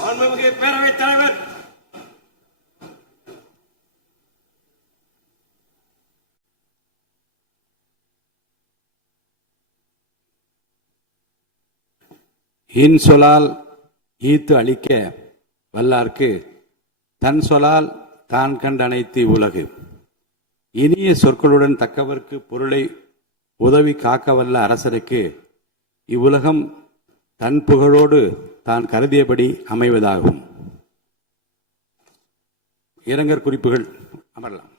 மாண்புமிகு பேரவைத் தலைவர் இன்சொலால் ஈத்து அளிக்க வல்லார்க்கு தன் சொலால் தான் கண்டனைத்து உலகு. இனிய சொற்களுடன் தக்கவர்க்கு பொருளை உதவி காக்க வல்ல அரசருக்கு இவ்வுலகம் தன் புகழோடு தான் கருதியபடி அமைவதாகும். இரங்கற் குறிப்புகள் அமரலாம்.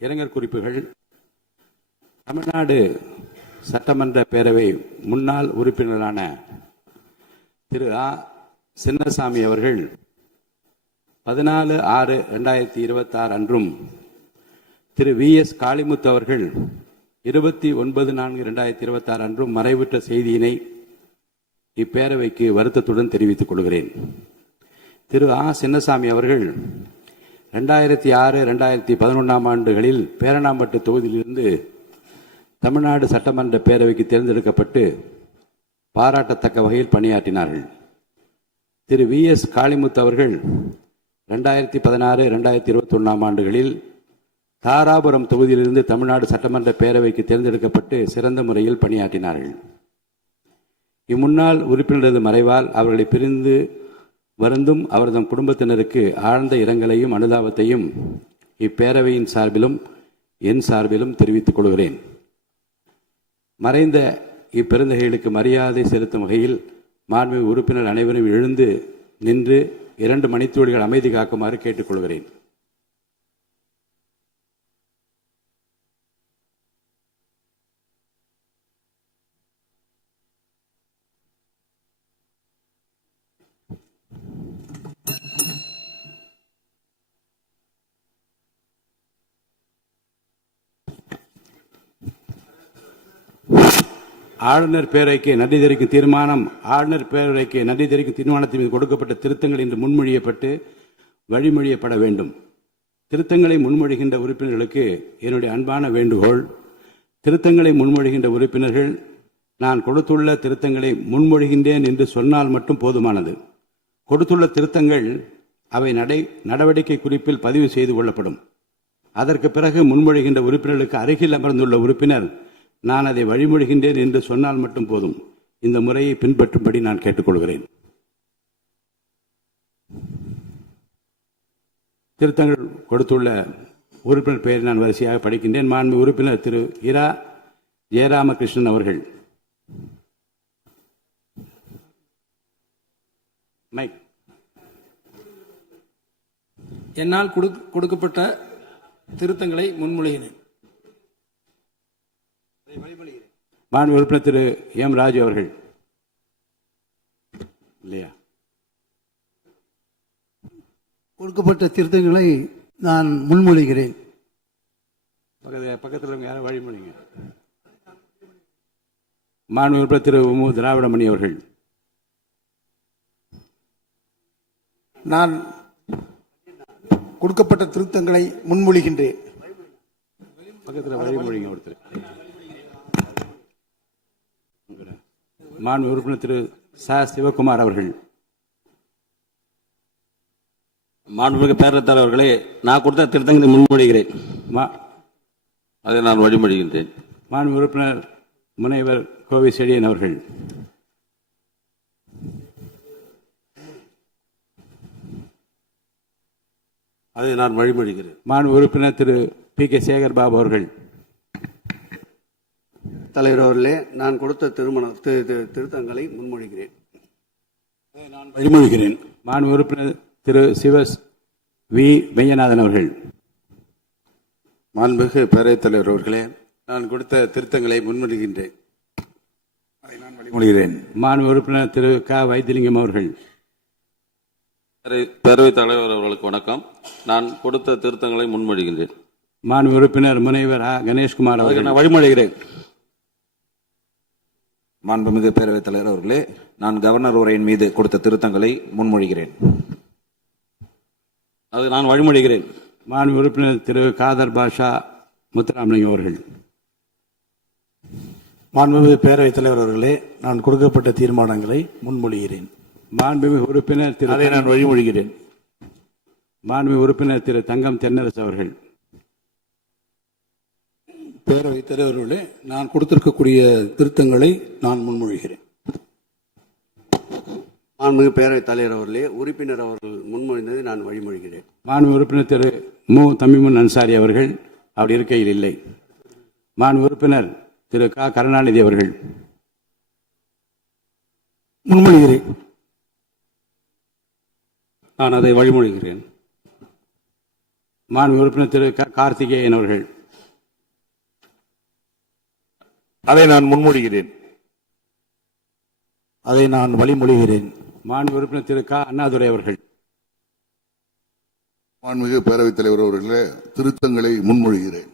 இரங்கற் குறிப்புகள். தமிழ்நாடு சட்டமன்ற பேரவை முன்னாள் உறுப்பினரான திரு ஆ. சின்னசாமி அவர்கள் 14/6/2026 அன்றும் திரு வி.எஸ். காளிமுத்து அவர்கள் 29/4/2026 அன்றும் மறைவுற்ற செய்தியினை இப்பேரவைக்கு வருத்தத்துடன் தெரிவித்துக் கொள்கிறேன். திரு ஆ. சின்னசாமி அவர்கள் 2006-2011 ஆண்டுகளில் பேரணாம்பட்டு தொகுதியிலிருந்து தமிழ்நாடு சட்டமன்ற பேரவைக்கு தேர்ந்தெடுக்கப்பட்டு பாராட்டத்தக்க வகையில் பணியாற்றினார்கள். திரு வி.எஸ். காளிமுத்து அவர்கள் 2016-2021 ஆண்டுகளில் தாராபுரம் தொகுதியிலிருந்து தமிழ்நாடு சட்டமன்ற பேரவைக்கு தேர்ந்தெடுக்கப்பட்டு சிறந்த முறையில் பணியாற்றினார்கள். இம்முன்னாள் உறுப்பினரது மறைவால் அவர்களை பிரிந்து வருந்தும் அவரது குடும்பத்தினருக்கு ஆழ்ந்த இரங்கலையும் அனுதாபத்தையும் இப்பேரவையின் சார்பிலும் என் சார்பிலும் தெரிவித்துக் கொள்கிறேன். மறைந்த இப்பெருந்தகைகளுக்கு மரியாதை செலுத்தும் வகையில் மாண்புமிகு உறுப்பினர் அனைவரும் எழுந்து நின்று 2 மணித்துளிகள் அமைதி காக்குமாறு கேட்டுக்கொள்கிறேன். ஆளுநர் பேரவைக்கு நன்றி தெரிவிக்கும் தீர்மானம். ஆளுநர் பேரவைக்கு நன்றி தெரிவிக்கும் தீர்மானத்தின் மீது கொடுக்கப்பட்ட திருத்தங்கள் இன்று முன்மொழியப்பட்டு வழிமொழியப்பட வேண்டும். திருத்தங்களை முன்மொழிகின்ற உறுப்பினர்களுக்கு என்னுடைய அன்பான வேண்டுகோள். திருத்தங்களை முன்மொழிகின்ற உறுப்பினர்கள் நான் கொடுத்துள்ள திருத்தங்களை முன்மொழிகின்றேன் என்று சொன்னால் மட்டும் போதுமானது. கொடுத்துள்ள திருத்தங்கள் அவை நடவடிக்கை குறிப்பில் பதிவு செய்து கொள்ளப்படும். அதற்கு பிறகு முன்மொழிகின்ற உறுப்பினர்களுக்கு அருகில் அமர்ந்துள்ள உறுப்பினர் நான் அதை வழிமொழிகின்றேன் என்று சொன்னால் மட்டும் போதும். இந்த முறையை பின்பற்றும்படி நான் கேட்டுக்கொள்கிறேன். திருத்தங்கள் கொடுத்துள்ள உறுப்பினர் பெயரை நான் வரிசையாக படிக்கின்றேன். மாண்பு உறுப்பினர் திரு இரா ஜெயராமகிருஷ்ணன் அவர்கள். என்னால் கொடுக்கப்பட்ட திருத்தங்களை முன்மொழிகிறேன். மாண்பு உறுப்பினர் திரு எம். ராஜு அவர்கள். இல்லையா? கொடுக்கப்பட்ட திருத்தங்களை நான் முன்மொழிகிறேன். பக்கத்தில் யாரும் வழிமொழிங்க. மாண்பு உறுப்பினர் திரு மு. திராவிடமணி அவர்கள். நான் கொடுக்கப்பட்ட திருத்தங்களை முன்மொழிகின்றேன். பக்கத்தில் வழிமொழிங்க ஒருத்தர். மாண்பு உறுப்பினர் திரு ச. சிவகுமார் அவர்கள். மாண்புமிகு பேரவைத் தலைவர்களே, நான் கொடுத்த திருத்தங்களை முன்மொழிகிறேன். அதை நான் வழிமொழிகின்றேன். மாண்பு உறுப்பினர் முனைவர் கோவை செழியன் அவர்கள். அதை நான் வழிமொழிகிறேன். மாண்பு உறுப்பினர் திரு பி. கே. சேகர் பாபு அவர்கள். தலைவர் அவர்களே, நான் கொடுத்த திருத்தங்களை முன்மொழிகிறேன். நான் வழிமொழிகிறேன். மாண்பு உறுப்பினர் திரு சிவஸ் வி. மெய்யநாதன் அவர்கள். மாண்புமிகு பேரவைத் தலைவர் அவர்களே, நான் கொடுத்த திருத்தங்களை முன்மொழிகின்றேன். அதை நான் வழிமொழிகிறேன். மாண்பு உறுப்பினர் திரு க. வைத்திலிங்கம் அவர்கள். பேரவைத் தலைவர் அவர்களுக்கு வணக்கம். நான் கொடுத்த திருத்தங்களை முன்மொழிகின்றேன். மாண்பு உறுப்பினர் முனைவர் ஆ. கணேஷ்குமார் அவர்கள். நான் வழிமொழிகிறேன். மாண்புமிகு பேரவைத் தலைவர் அவர்களே, நான் கவர்னர் உரையின் மீது கொடுத்த திருத்தங்களை முன்மொழிகிறேன். அது நான் வழிமொழிகிறேன். மாண்பு உறுப்பினர் திரு காதர் பாஷா முத்துராமலிங்கம் அவர்கள். மாண்புமிகு பேரவைத் தலைவர் அவர்களே, நான் கொடுக்கப்பட்ட தீர்மானங்களை முன்மொழிகிறேன். மாண்புமிகு உறுப்பினர் திரு அதை நான் வழிமொழிகிறேன். மாண்புமிகு உறுப்பினர் திரு தங்கம் தென்னரசு அவர்கள். பேரவைத் தலைவர்களே, நான் கொடுத்திருக்கக்கூடிய திருத்தங்களை நான் முன்மொழிகிறேன். மாண்புமிகு பேரவைத் தலைவர் அவர்களே, உறுப்பினர் அவர்கள் முன்மொழிந்ததை நான் வழிமொழிகிறேன். மாண்புமிகு உறுப்பினர் திரு மு தமிமுன் அன்சாரி அவர்கள் அவர் இருக்கையில் இல்லை. மாண்புமிகு உறுப்பினர் திரு க கருணாநிதி அவர்கள். முன்மொழிகிறேன். நான் அதை வழிமொழிகிறேன். மாண்புமிகு உறுப்பினர் திரு க கார்த்திகேயன் அவர்கள். அதை நான் முன்மொழிகிறேன். அதை நான் வழிமொழிகிறேன். மாண்புமிகு உறுப்பினர் திரு க அண்ணாதுரை அவர்கள். மாண்புமிகு பேரவைத் தலைவர் அவர்களே, திருத்தங்களை முன்மொழிகிறேன்.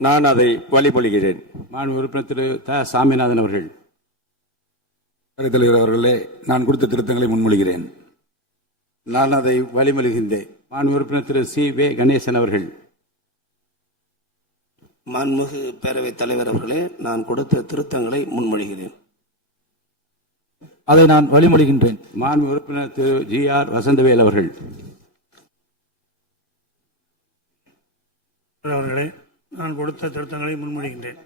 நான் அதை வழிமொழிகிறேன். மாண்புமிகு உறுப்பினர் திரு த சாமிநாதன் அவர்கள். பேரவைத் தலைவர் அவர்களே, நான் கொடுத்த திருத்தங்களை முன்மொழிகிறேன். நான் அதை வழிமொழிகின்றேன். மாண்புமிகு உறுப்பினர் திரு சி வே கணேசன் அவர்கள். மாண்புமிகு பேரவைத் தலைவர் அவர்களே, நான் கொடுத்த திருத்தங்களை முன்மொழிகிறேன். அதை நான் வழிமொழிகின்றேன். மாண்புமிகு உறுப்பினர் திரு ஜி ஆர் வசந்தவேல் அவர்கள். அவர்களே, நான் கொடுத்த திருத்தங்களை முன்மொழிகின்றேன்.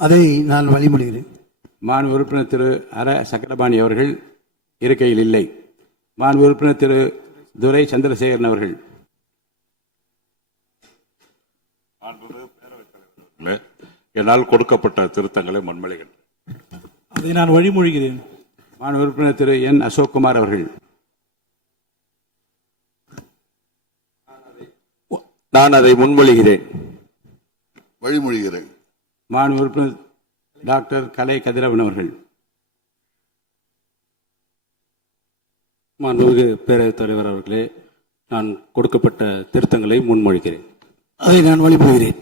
அதை நான் வழிமொழிகிறேன். மாண்புமிகு உறுப்பினர் திரு அர சக்கரபாணி அவர்கள் இருக்கையில் இல்லை. மாண்புமிகு உறுப்பினர் திரு துரை சந்திரசேகரன் அவர்கள். என்னால் கொடுக்கப்பட்ட திருத்தங்களை முன்மொழிகிறேன். அதை நான் வழிமொழிகிறேன். மாண்புமிகு உறுப்பினர் திரு என் அசோக்குமார் அவர்கள். நான் அதை முன்மொழிகிறேன். வழிமொழிகிறேன். மாண்புமிகு உறுப்பினர் டாக்டர் கலை கதிரவன் அவர்கள். மாண்புமிகு பேரவைத் தலைவர் அவர்களே, நான் கொடுக்கப்பட்ட திருத்தங்களை முன்மொழிகிறேன். அதை நான் வழிமொழிகிறேன்.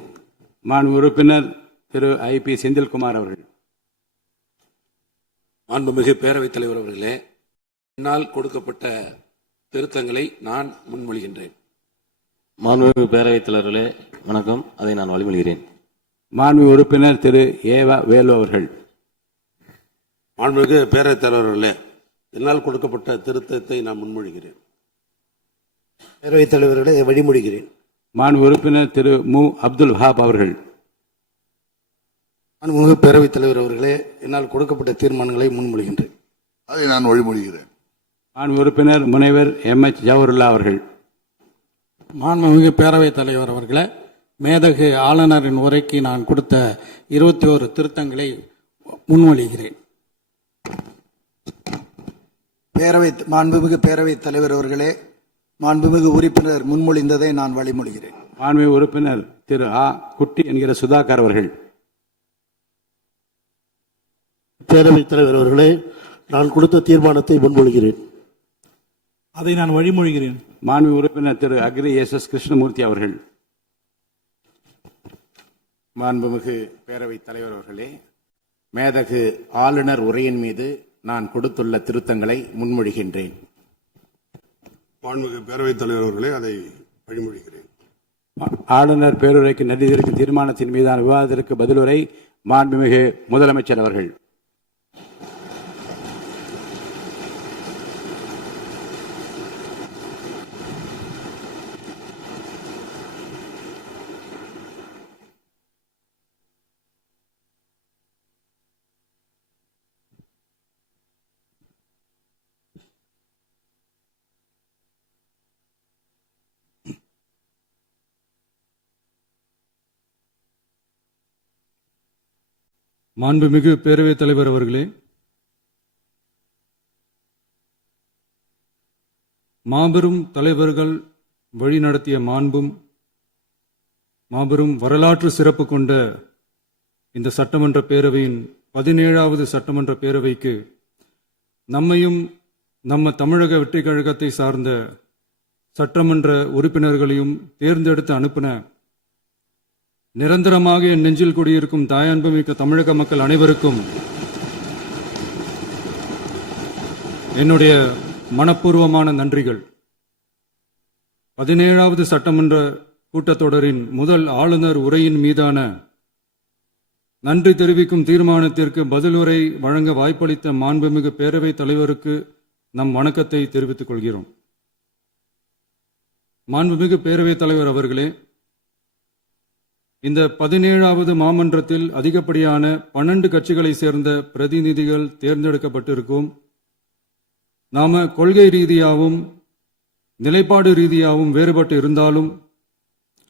மாண்புமிகு உறுப்பினர் திரு ஐ பி செந்தில்குமார் அவர்கள். மாண்புமிகு பேரவைத் தலைவர் அவர்களே, என்னால் கொடுக்கப்பட்ட திருத்தங்களை நான் முன்மொழிகின்றேன். மாண்புமிகு பேரவைத் தலைவர்களே, வணக்கம். அதை நான் வழிமொழிகிறேன். மாண்புமிகு உறுப்பினர் திரு ஏவா வேலு அவர்கள். மாண்புமிகு பேரவைத் தலைவர்களே, என்னால் கொடுக்கப்பட்ட திருத்தத்தை நான் முன்மொழிகிறேன். பேரவைத் தலைவர்களே, வழிமொழிகிறேன். மாண்புமிகு உறுப்பினர் திரு மு அப்துல் வஹாப் அவர்கள். மாண்புமிகு பேரவைத் தலைவர் அவர்களே, என்னால் கொடுக்கப்பட்ட தீர்மானங்களை முன்மொழிகின்றேன். அதை நான் வழிமொழிகிறேன். மாண்புமிகு உறுப்பினர் முனைவர் எம்.எச். ஜவஹருல்லா அவர்கள். மாண்புமிகு பேரவைத் தலைவர் அவர்களே, மேதகு ஆளுநரின் உரைக்கு நான் கொடுத்த 21 திருத்தங்களை முன்மொழிகிறேன். மாண்புமிகு பேரவைத் தலைவர் அவர்களே, மாண்புமிகு உறுப்பினர் முன்மொழிந்ததை நான் வழிமொழிகிறேன். மாண்புமிகு உறுப்பினர் திரு ஆ குட்டி என்கிற சுதாகர் அவர்கள். பேரவைத் தலைவர் அவர்களே, நான் கொடுத்த தீர்மானத்தை முன்மொழிகிறேன். அதை நான் வழிமொழிகிறேன். மாண்புமிகு உறுப்பினர் திரு அக்ரி எஸ்.எஸ். கிருஷ்ணமூர்த்தி அவர்கள். மாண்புமிகு பேரவைத் தலைவர் அவர்களே, மேதகு ஆளுநர் உரையின் மீது நான் கொடுத்துள்ள திருத்தங்களை முன்மொழிகின்றேன். மாண்புமிகு பேரவைத் தலைவர் அவர்களே, அதை வழிமொழிகிறேன். ஆளுநர் பேருரைக்கு நன்றி தெரிவிக்கும் தீர்மானத்தின் மீதான விவாதத்திற்கு பதிலுரை மாண்புமிகு முதலமைச்சர் அவர்கள். மாண்புமிகு பேரவைத் தலைவர் அவர்களே, மாபெரும் தலைவர்கள் வழிநடத்திய மாண்பும் மாபெரும் வரலாற்று சிறப்பு கொண்ட இந்த சட்டமன்ற பேரவையின் 17வது சட்டமன்ற பேரவைக்கு நம்மையும் நம்ம தமிழக வெற்றிக் கழகத்தை சார்ந்த சட்டமன்ற உறுப்பினர்களையும் தேர்ந்தெடுத்து அனுப்பின நிரந்தரமாக என் நெஞ்சில் குடியிருக்கும் தாயன்புமிக்க தமிழக மக்கள் அனைவருக்கும் என்னுடைய மனப்பூர்வமான நன்றிகள். 17வது சட்டமன்ற கூட்டத்தொடரின் முதல் ஆளுநர் உரையின் மீதான நன்றி தெரிவிக்கும் தீர்மானத்திற்கு பதிலுரை வழங்க வாய்ப்பளித்த மாண்புமிகு பேரவைத் தலைவருக்கு நம் வணக்கத்தை தெரிவித்துக் கொள்கிறோம். மாண்புமிகு பேரவைத் தலைவர் அவர்களே, இந்த 17வது மாமன்றத்தில் அதிகப்படியான 12 கட்சிகளை சேர்ந்த பிரதிநிதிகள் தேர்ந்தெடுக்கப்பட்டிருக்கும். நாம கொள்கை ரீதியாகவும் நிலைப்பாடு ரீதியாகவும் வேறுபட்டு இருந்தாலும்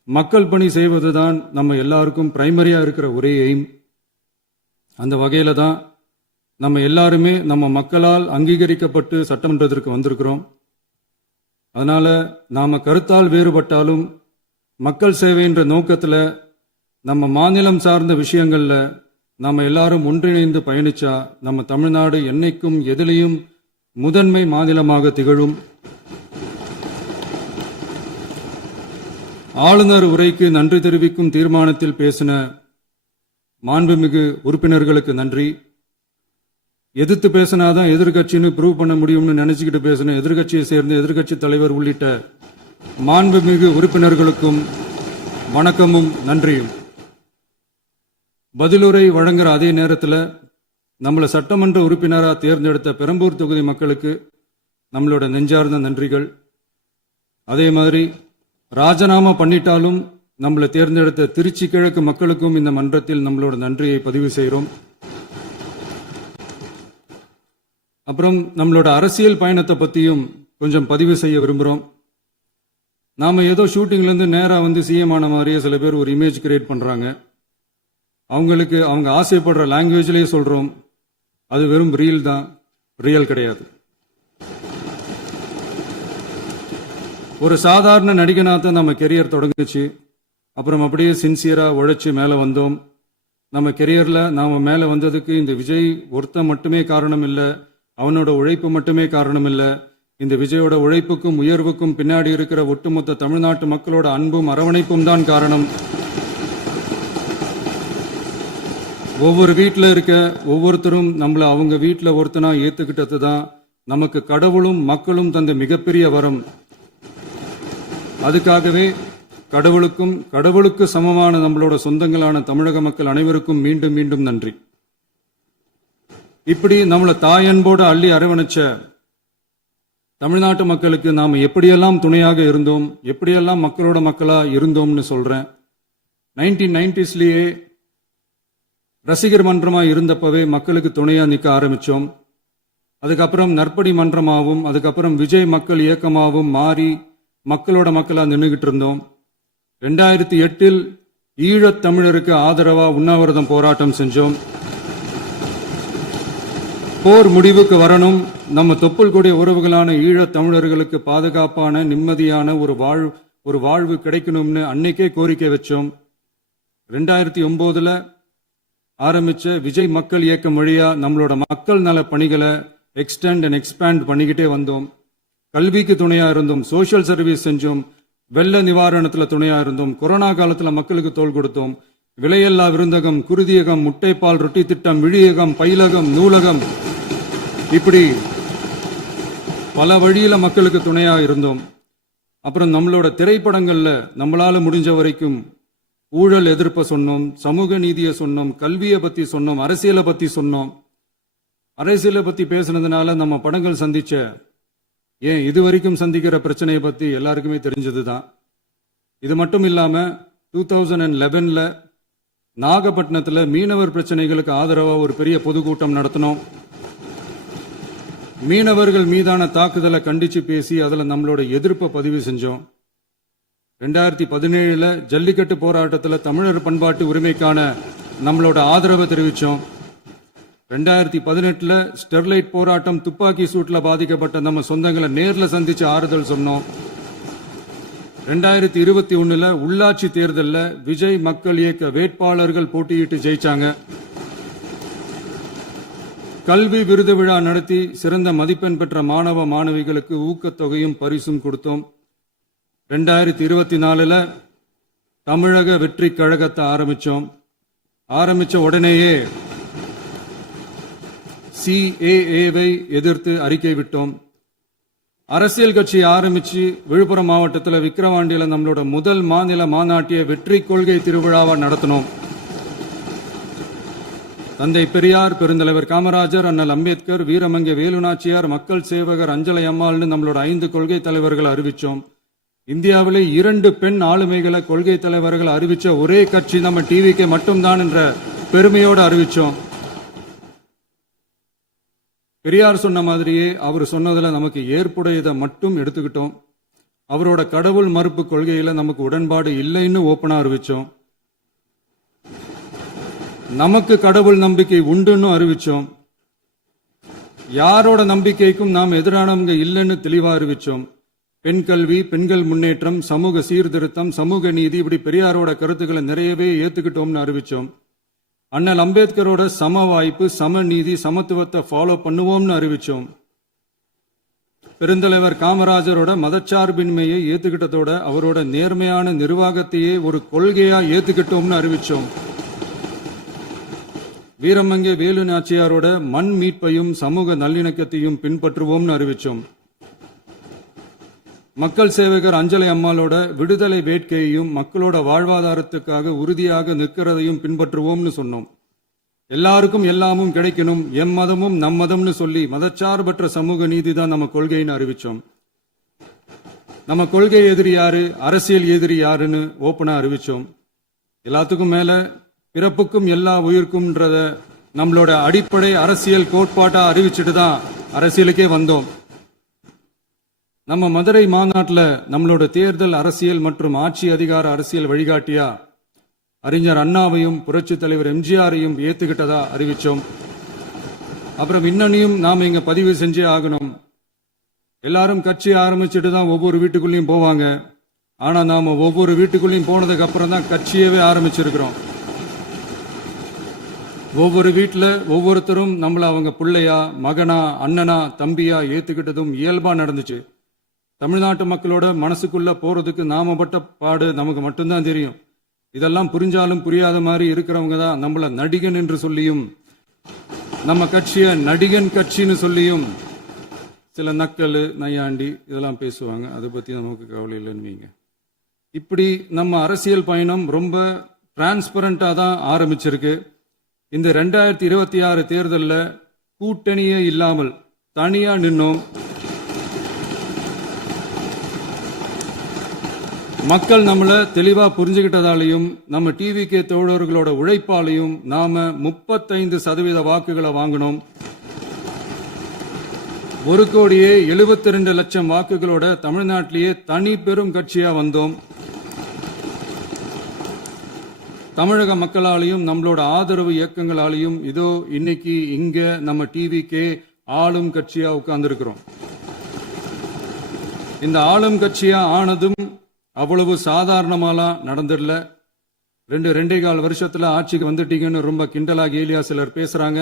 மக்கள் பணி செய்வதுதான் நம்ம எல்லாருக்கும் பிரைமரியா இருக்கிற ஒரே எய்ம். அந்த வகையில தான் நம்ம எல்லாருமே நம்ம மக்களால் அங்கீகரிக்கப்பட்டு சட்டமன்றத்திற்கு வந்திருக்கிறோம். அதனால நாம கருத்தால் வேறுபட்டாலும் மக்கள் சேவை என்ற நோக்கத்தில் நம்ம மாநிலம் சார்ந்த விஷயங்கள்ல நம்ம எல்லாரும் ஒன்றிணைந்து பயணிச்சா நம்ம தமிழ்நாடு என்னைக்கும் எதிலையும் முதன்மை மாநிலமாக திகழும். ஆளுநர் உரைக்கு நன்றி தெரிவிக்கும் தீர்மானத்தில் பேசின மாண்புமிகு உறுப்பினர்களுக்கு நன்றி. எதிர்த்து பேசினாதான் எதிர்கட்சின்னு ப்ரூவ் பண்ண முடியும்னு நினைச்சுக்கிட்டு பேசின எதிர்கட்சியை சேர்ந்த எதிர்கட்சி தலைவர் உள்ளிட்ட மாண்புமிகு உறுப்பினர்களுக்கும் வணக்கமும் நன்றியும். பதிலுரை வழங்குற அதே நேரத்தில் நம்மளை சட்டமன்ற உறுப்பினராக தேர்ந்தெடுத்த பெரம்பூர் தொகுதி மக்களுக்கு நம்மளோட நெஞ்சார்ந்த நன்றிகள். அதே மாதிரி ராஜினாமா பண்ணிட்டாலும் நம்மளை தேர்ந்தெடுத்த திருச்சி கிழக்கு மக்களுக்கும் இந்த மன்றத்தில் நம்மளோட நன்றியை பதிவு செய்கிறோம். அப்புறம் நம்மளோட அரசியல் பயணத்தை பற்றியும் கொஞ்சம் பதிவு செய்ய விரும்புகிறோம். நாம ஏதோ ஷூட்டிங்லேருந்து நேராக வந்து சிஎம் ஆன மாதிரியே சில பேர் ஒரு இமேஜ் கிரியேட் பண்ணுறாங்க. அவங்களுக்கு அவங்க ஆசைப்படுற லாங்குவேஜ்லேயே சொல்கிறோம், அது வெறும் ரீல் தான், ரியல் கிடையாது. ஒரு சாதாரண நடிகனாக நம்ம கெரியர் தொடங்குச்சு. அப்புறம் அப்படியே சின்சியராக உழைச்சி மேலே வந்தோம். நம்ம கெரியரில் நாம் மேலே வந்ததுக்கு இந்த விஜய் ஒருத்தன் மட்டுமே காரணம் இல்லை, அவனோட உழைப்பு மட்டுமே காரணம் இல்லை. இந்த விஜயோட உழைப்புக்கும் உயர்வுக்கும் பின்னாடி இருக்கிற ஒட்டுமொத்த தமிழ்நாட்டு மக்களோட அன்பும் அரவணைப்பும் தான் காரணம். ஒவ்வொரு வீட்டில் இருக்க ஒவ்வொருத்தரும் நம்மளை அவங்க வீட்டில் ஒருத்தனா ஏற்றுக்கிட்டது தான் நமக்கு கடவுளும் மக்களும் தந்த மிகப்பெரிய வரம். அதுக்காகவே கடவுளுக்கு சமமான நம்மளோட சொந்தங்களான தமிழக மக்கள் அனைவருக்கும் மீண்டும் மீண்டும் நன்றி. இப்படி நம்மளை தாயன்போடு அள்ளி அரவணைச்ச தமிழ்நாட்டு மக்களுக்கு நாம் எப்படியெல்லாம் துணையாக இருந்தோம், எப்படியெல்லாம் மக்களோட மக்களா இருந்தோம்னு சொல்றேன். 1990ஸ்லயே ரசிகர் மன்றமா இருந்தப்பவே மக்களுக்கு துணையா நிற்க ஆரம்பிச்சோம். அதுக்கப்புறம் நற்படி மன்றமாகவும் அதுக்கப்புறம் விஜய் மக்கள் இயக்கமாகவும் மாறி மக்களோட மக்களா நின்றுகிட்டு இருந்தோம். 2008 ஈழத் தமிழருக்கு ஆதரவா உண்ணாவிரதம் போராட்டம் செஞ்சோம். போர் முடிவுக்கு வரணும், நம்ம தொப்புள் கூடிய உறவுகளான ஈழத் தமிழர்களுக்கு பாதுகாப்பான நிம்மதியான ஒரு வாழ்வு கிடைக்கணும்னு அன்னைக்கே கோரிக்கை வச்சோம். 2009 ஆரம்பிச்ச விஜய் மக்கள் இயக்கம் வழியா நம்மளோட மக்கள் நல பணிகளை எக்ஸ்டெண்ட் அண்ட் எக்ஸ்பேண்ட் பண்ணிக்கிட்டே வந்தோம். கல்விக்கு துணையா இருந்தோம், சோஷியல் சர்வீஸ் செஞ்சோம், வெள்ள நிவாரணத்துல துணையா இருந்தோம், கொரோனா காலத்துல மக்களுக்கு தோள் கொடுத்தோம். விலையில்லா விருந்தகம், குருதியகம், முட்டைப்பால் ரொட்டி திட்டம், விழியகம், பயிலகம், நூலகம், இப்படி பல வழியில மக்களுக்கு துணையா இருந்தோம். அப்புறம் நம்மளோட திரைப்படங்கள்ல நம்மளால முடிஞ்ச வரைக்கும் ஊழல் எதிர்ப்ப சொன்னோம், சமூக நீதியை சொன்னோம், கல்வியை பத்தி சொன்னோம், அரசியலை பத்தி சொன்னோம். அரசியலை பத்தி பேசுனதுனால நம்ம படங்கள் சந்திச்ச இது வரைக்கும் சந்திக்கிற பிரச்சனையை பத்தி எல்லாருக்குமே தெரிஞ்சதுதான். இது மட்டும் இல்லாம 2011 நாகப்பட்டினத்துல மீனவர் பிரச்சனைகளுக்கு ஆதரவா ஒரு பெரிய பொதுக்கூட்டம் நடத்தினோம். மீனவர்கள் மீதான தாக்குதலை கண்டிச்சு பேசி அதுல நம்மளோட எதிர்ப்பை பதிவு செஞ்சோம். 2017 ஜல்லிக்கட்டு போராட்டத்தில் தமிழர் பண்பாட்டு உரிமைக்கான நம்மளோட ஆதரவை தெரிவிச்சோம். 2018 ஸ்டெர்லைட் போராட்டம், துப்பாக்கி சூட்ல பாதிக்கப்பட்ட நம்ம சொந்தங்களை நேர்ல சந்திச்சு ஆறுதல் சொன்னோம். 2021 உள்ளாட்சி தேர்தலில் விஜய் மக்கள் இயக்க வேட்பாளர்கள் போட்டியிட்டு ஜெயிச்சாங்க. கல்வி விருது விழா நடத்தி சிறந்த மதிப்பெண் பெற்ற மாணவ மாணவிகளுக்கு ஊக்கத்தொகையும் பரிசும் கொடுத்தோம். 2024 தமிழக வெற்றி கழகத்தை ஆரம்பிச்ச உடனேயே CAA-வை எதிர்த்து அறிக்கை விட்டோம். அரசியல் கட்சி ஆரம்பிச்சு விழுப்புரம் மாவட்டத்தில் விக்கிரவாண்டியில நம்மளோட முதல் மாநில மாநாட்டிய வெற்றி கொள்கை திருவிழாவை நடத்தினோம். தந்தை பெரியார், பெருந்தலைவர் காமராஜர், அண்ணல் அம்பேத்கர், வீரமங்கை வேலுநாச்சியார், மக்கள் சேவகர் அஞ்சலை அம்மாள்னு நம்மளோட 5 கொள்கை தலைவர்களை அறிவிச்சோம். இந்தியாவிலே 2 பெண் ஆளுமைகளை கொள்கை தலைவர்கள் அறிவிச்ச ஒரே கட்சி நம்ம டிவிக்கு மட்டும்தான் என்ற பெருமையோடு அறிவிச்சோம். பெரியார் சொன்ன மாதிரியே அவர் சொன்னதுல நமக்கு ஏற்புடையதை மட்டும் எடுத்துக்கிட்டோம். அவரோட கடவுள் மறுப்பு கொள்கையில நமக்கு உடன்பாடு இல்லைன்னு ஓப்பனா அறிவிச்சோம். நமக்கு கடவுள் நம்பிக்கை உண்டுன்னு அறிவிச்சோம். யாரோட நம்பிக்கைக்கும் நாம் எதிரானவங்க இல்லைன்னு தெளிவா அறிவிச்சோம். பெண் கல்வி, பெண்கள் முன்னேற்றம், சமூக சீர்திருத்தம், சமூக நீதி, இப்படி பெரியாரோட கருத்துக்களை நிறையவே ஏத்துக்கிட்டோம்னு அறிவிச்சோம். அண்ணல் அம்பேத்கரோட சம வாய்ப்பு, சம நீதி, சமத்துவத்தை ஃபாலோ பண்ணுவோம்னு அறிவிச்சோம். பெருந்தலைவர் காமராஜரோட மதச்சார்பின்மையை ஏத்துக்கிட்டதோட அவரோட நேர்மையான நிர்வாகத்தையே ஒரு கொள்கையா ஏத்துக்கிட்டோம்னு அறிவிச்சோம். வீரமங்கை வேலு நாச்சியாரோட மண் மீட்பையும் சமூக நல்லிணக்கத்தையும் பின்பற்றுவோம்னு அறிவிச்சோம். மக்கள் சேவகர் அஞ்சலை அம்மாளோட விடுதலை வேட்கையையும் மக்களோட வாழ்வாதாரத்துக்காக உறுதியாக நிற்கிறதையும் பின்பற்றுவோம்னு சொன்னோம். எல்லாருக்கும் எல்லாமும் கிடைக்கணும், எம் மதமும் நம் மதம்னு சொல்லி மதச்சார்பற்ற சமூக நீதி தான் நம்ம கொள்கைன்னு அறிவிச்சோம். நம்ம கொள்கை எதிரி யாரு, அரசியல் எதிரி யாருன்னு ஓப்பனா அறிவிச்சோம். எல்லாத்துக்கும் மேல பிறப்புக்கும் எல்லா உயிர்க்கும்ன்றத நம்மளோட அடிப்படை அரசியல் கோட்பாட்டா அறிவிச்சுட்டு தான் அரசியலுக்கே வந்தோம். நம்ம மதுரை மாநாட்டில் நம்மளோட தேர்தல் அரசியல் மற்றும் ஆட்சி அதிகார அரசியல் வழிகாட்டியா அறிஞர் அண்ணாவையும் புரட்சி தலைவர் எம்ஜிஆரையும் ஏத்துக்கிட்டதா அறிவிச்சோம். அப்புறம் இன்னனையும் நாம இங்க பதிவு செஞ்சே ஆகணும். எல்லாரும் கட்சி ஆரம்பிச்சுட்டு தான் ஒவ்வொரு வீட்டுக்குள்ளேயும் போவாங்க. ஆனா நாம ஒவ்வொரு வீட்டுக்குள்ளேயும் போனதுக்கு அப்புறம் தான் கட்சியவே ஆரம்பிச்சிருக்கிறோம். ஒவ்வொரு வீட்டில் ஒவ்வொருத்தரும் நம்மள அவங்க பிள்ளையா, மகனா, அண்ணனா, தம்பியா ஏத்துக்கிட்டதும் இயல்பா நடந்துச்சு. தமிழ்நாட்டு மக்களோட மனசுக்குள்ள போறதுக்கு நாம பட்ட பாடு நமக்கு மட்டும்தான் தெரியும். இதெல்லாம் புரிஞ்சாலும் புரியாத மாதிரி இருக்கிறவங்க தான் நம்மள நடிகன் என்று சொல்லியும் நம்ம கட்சிய நடிகன் கட்சின்னு சொல்லியும் சில நக்கல், நையாண்டி இதெல்லாம் பேசுவாங்க. அதை பத்தி நமக்கு கவலை இல்லைன்னு வைங்க. இப்படி நம்ம அரசியல் பயணம் ரொம்ப டிரான்ஸ்பரண்டா தான் ஆரம்பிச்சிருக்கு. இந்த 2026 தேர்தலில் கூட்டணியே இல்லாமல் தனியா நின்னோம். மக்கள் நம்மள தெளிவா புரிஞ்சுக்கிட்டதாலையும் நம்ம டிவிகே தோழர்களோட உழைப்பாலையும் நாம 35% வாக்குகளை வாங்கினோம். 1,72,00,000 வாக்குகளோட தமிழ்நாட்டிலேயே தனி பெரும் கட்சியா வந்தோம். தமிழக மக்களாலையும் நம்மளோட ஆதரவு இயக்கங்களாலையும் இதோ இன்னைக்கு இங்க நம்ம டிவிகே ஆளும் கட்சியா உட்கார்ந்துருக்கிறோம். இந்த ஆளும் கட்சியா ஆனதும் அவ்வளவு சாதாரணமாலாம் நடந்துடல. 2.25 வருஷத்துல ஆட்சிக்கு வந்துட்டீங்கன்னு ரொம்ப கிண்டலா கேலியா சிலர் பேசுறாங்க.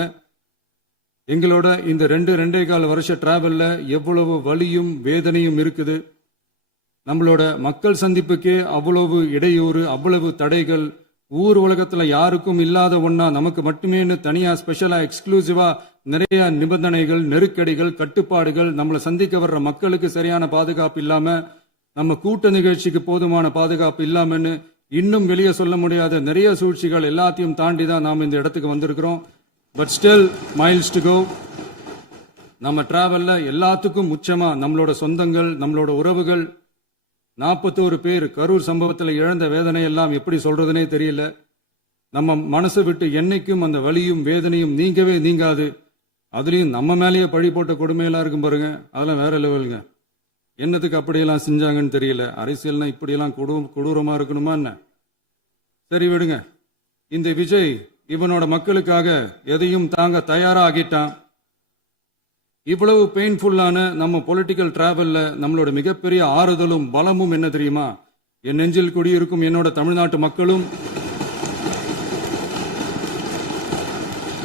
எங்களோட இந்த 2.25 வருஷ டிராவல்ல எவ்வளவு வலியும் வேதனையும் இருக்குது. நம்மளோட மக்கள் சந்திப்புக்கே அவ்வளவு இடையூறு, அவ்வளவு தடைகள், ஊர் உலகத்துல யாருக்கும் இல்லாத ஒன்னா நமக்கு மட்டுமேன்னு தனியா ஸ்பெஷலா எக்ஸ்க்ளூசிவா நிறைய நிபந்தனைகள், நெருக்கடிகள், கட்டுப்பாடுகள், நம்மளை சந்திக்க வர்ற மக்களுக்கு சரியான பாதுகாப்பு இல்லாம, நம்ம கூட்ட நிகழ்ச்சிக்கு போதுமான பாதுகாப்பு இல்லாமன்னு இன்னும் வெளியே சொல்ல முடியாத நிறைய சூழ்ச்சிகள் எல்லாத்தையும் தாண்டி தான் நாம் இந்த இடத்துக்கு வந்திருக்கிறோம். But still miles to go. நம்ம டிராவல்ல எல்லாத்துக்கும் உச்சமா நம்மளோட சொந்தங்கள், நம்மளோட உறவுகள், 41 பேர் கரூர் சம்பவத்தில் இழந்த வேதனை எல்லாம் எப்படி சொல்றதுனே தெரியல. நம்ம மனசை விட்டு என்னைக்கும் அந்த வலியும் வேதனையும் நீங்கவே நீங்காது. அதுலயும் நம்ம மேலேயே பழி போட்ட கொடுமையெல்லாம் இருக்கும் பாருங்க, அதெல்லாம் வேற லெவலுங்க. என்னத்துக்கு அப்படியெல்லாம் செஞ்சாங்கன்னு தெரியல. அரசியல்னா இப்படியெல்லாம் கொடூரமா இருக்கணுமா என்ன? சரி விடுங்க. இந்த விஜய் இவனோட மக்களுக்காக எதையும் தாங்க தயாராகிட்டான். இவ்வளவு பெயின்ஃபுல்லான நம்ம பொலிட்டிக்கல் டிராவல்ல நம்மளோட மிகப்பெரிய ஆறுதலும் பலமும் என்ன தெரியுமா? என் நெஞ்சில் குடியிருக்கும் என்னோட தமிழ்நாட்டு மக்களும்,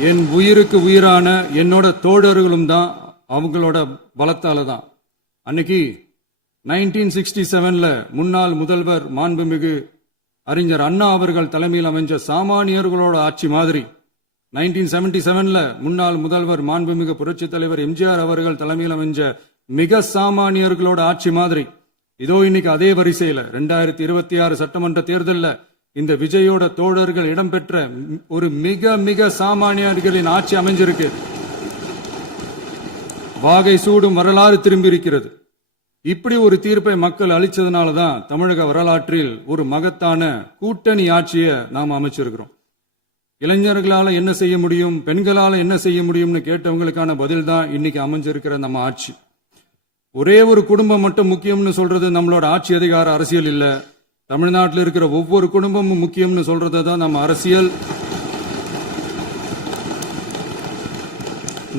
என் உயிருக்கு உயிரான என்னோட தோழர்களும் தான். அவங்களோட பலத்தால தான். அன்னைக்கு 1967 முன்னாள் முதல்வர் மாண்புமிகு அறிஞர் அண்ணா அவர்கள் தலைமையில் அமைஞ்ச சாமானியர்களோட ஆட்சி மாதிரி, 1977 முன்னாள் முதல்வர் மாண்புமிகு புரட்சி தலைவர் எம்ஜிஆர் அவர்கள் தலைமையில் அமைஞ்ச மிக சாமானியர்களோட ஆட்சி மாதிரி, இதோ இன்னைக்கு அதே வரிசையில 2026 சட்டமன்ற தேர்தலில் இந்த விஜயோட தோழர்கள் இடம்பெற்ற ஒரு மிக மிக சாமானியர்களின் ஆட்சி அமைஞ்சிருக்கு. வாகை சூடும் வரலாறு திரும்பி இருக்கிறது. இப்படி ஒரு தீர்ப்பை மக்கள் அளிச்சதுனாலதான் தமிழக வரலாற்றில் ஒரு மகத்தான கூட்டணி ஆட்சியை நாம் அமைச்சிருக்கிறோம். இளைஞர்களால என்ன செய்ய முடியும், பெண்களால என்ன செய்ய முடியும்னு கேட்டவங்களுக்கான பதில் தான் இன்னைக்கு அமைஞ்சிருக்கிற நம்ம ஆட்சி. ஒரே ஒரு குடும்பம் மட்டும் முக்கியம்னு சொல்றது நம்மளோட ஆட்சி அதிகார அரசியல் இல்ல. தமிழ்நாட்டில் இருக்கிற ஒவ்வொரு குடும்பமும் முக்கியம்னு சொல்றது தான் நம்ம அரசியல்.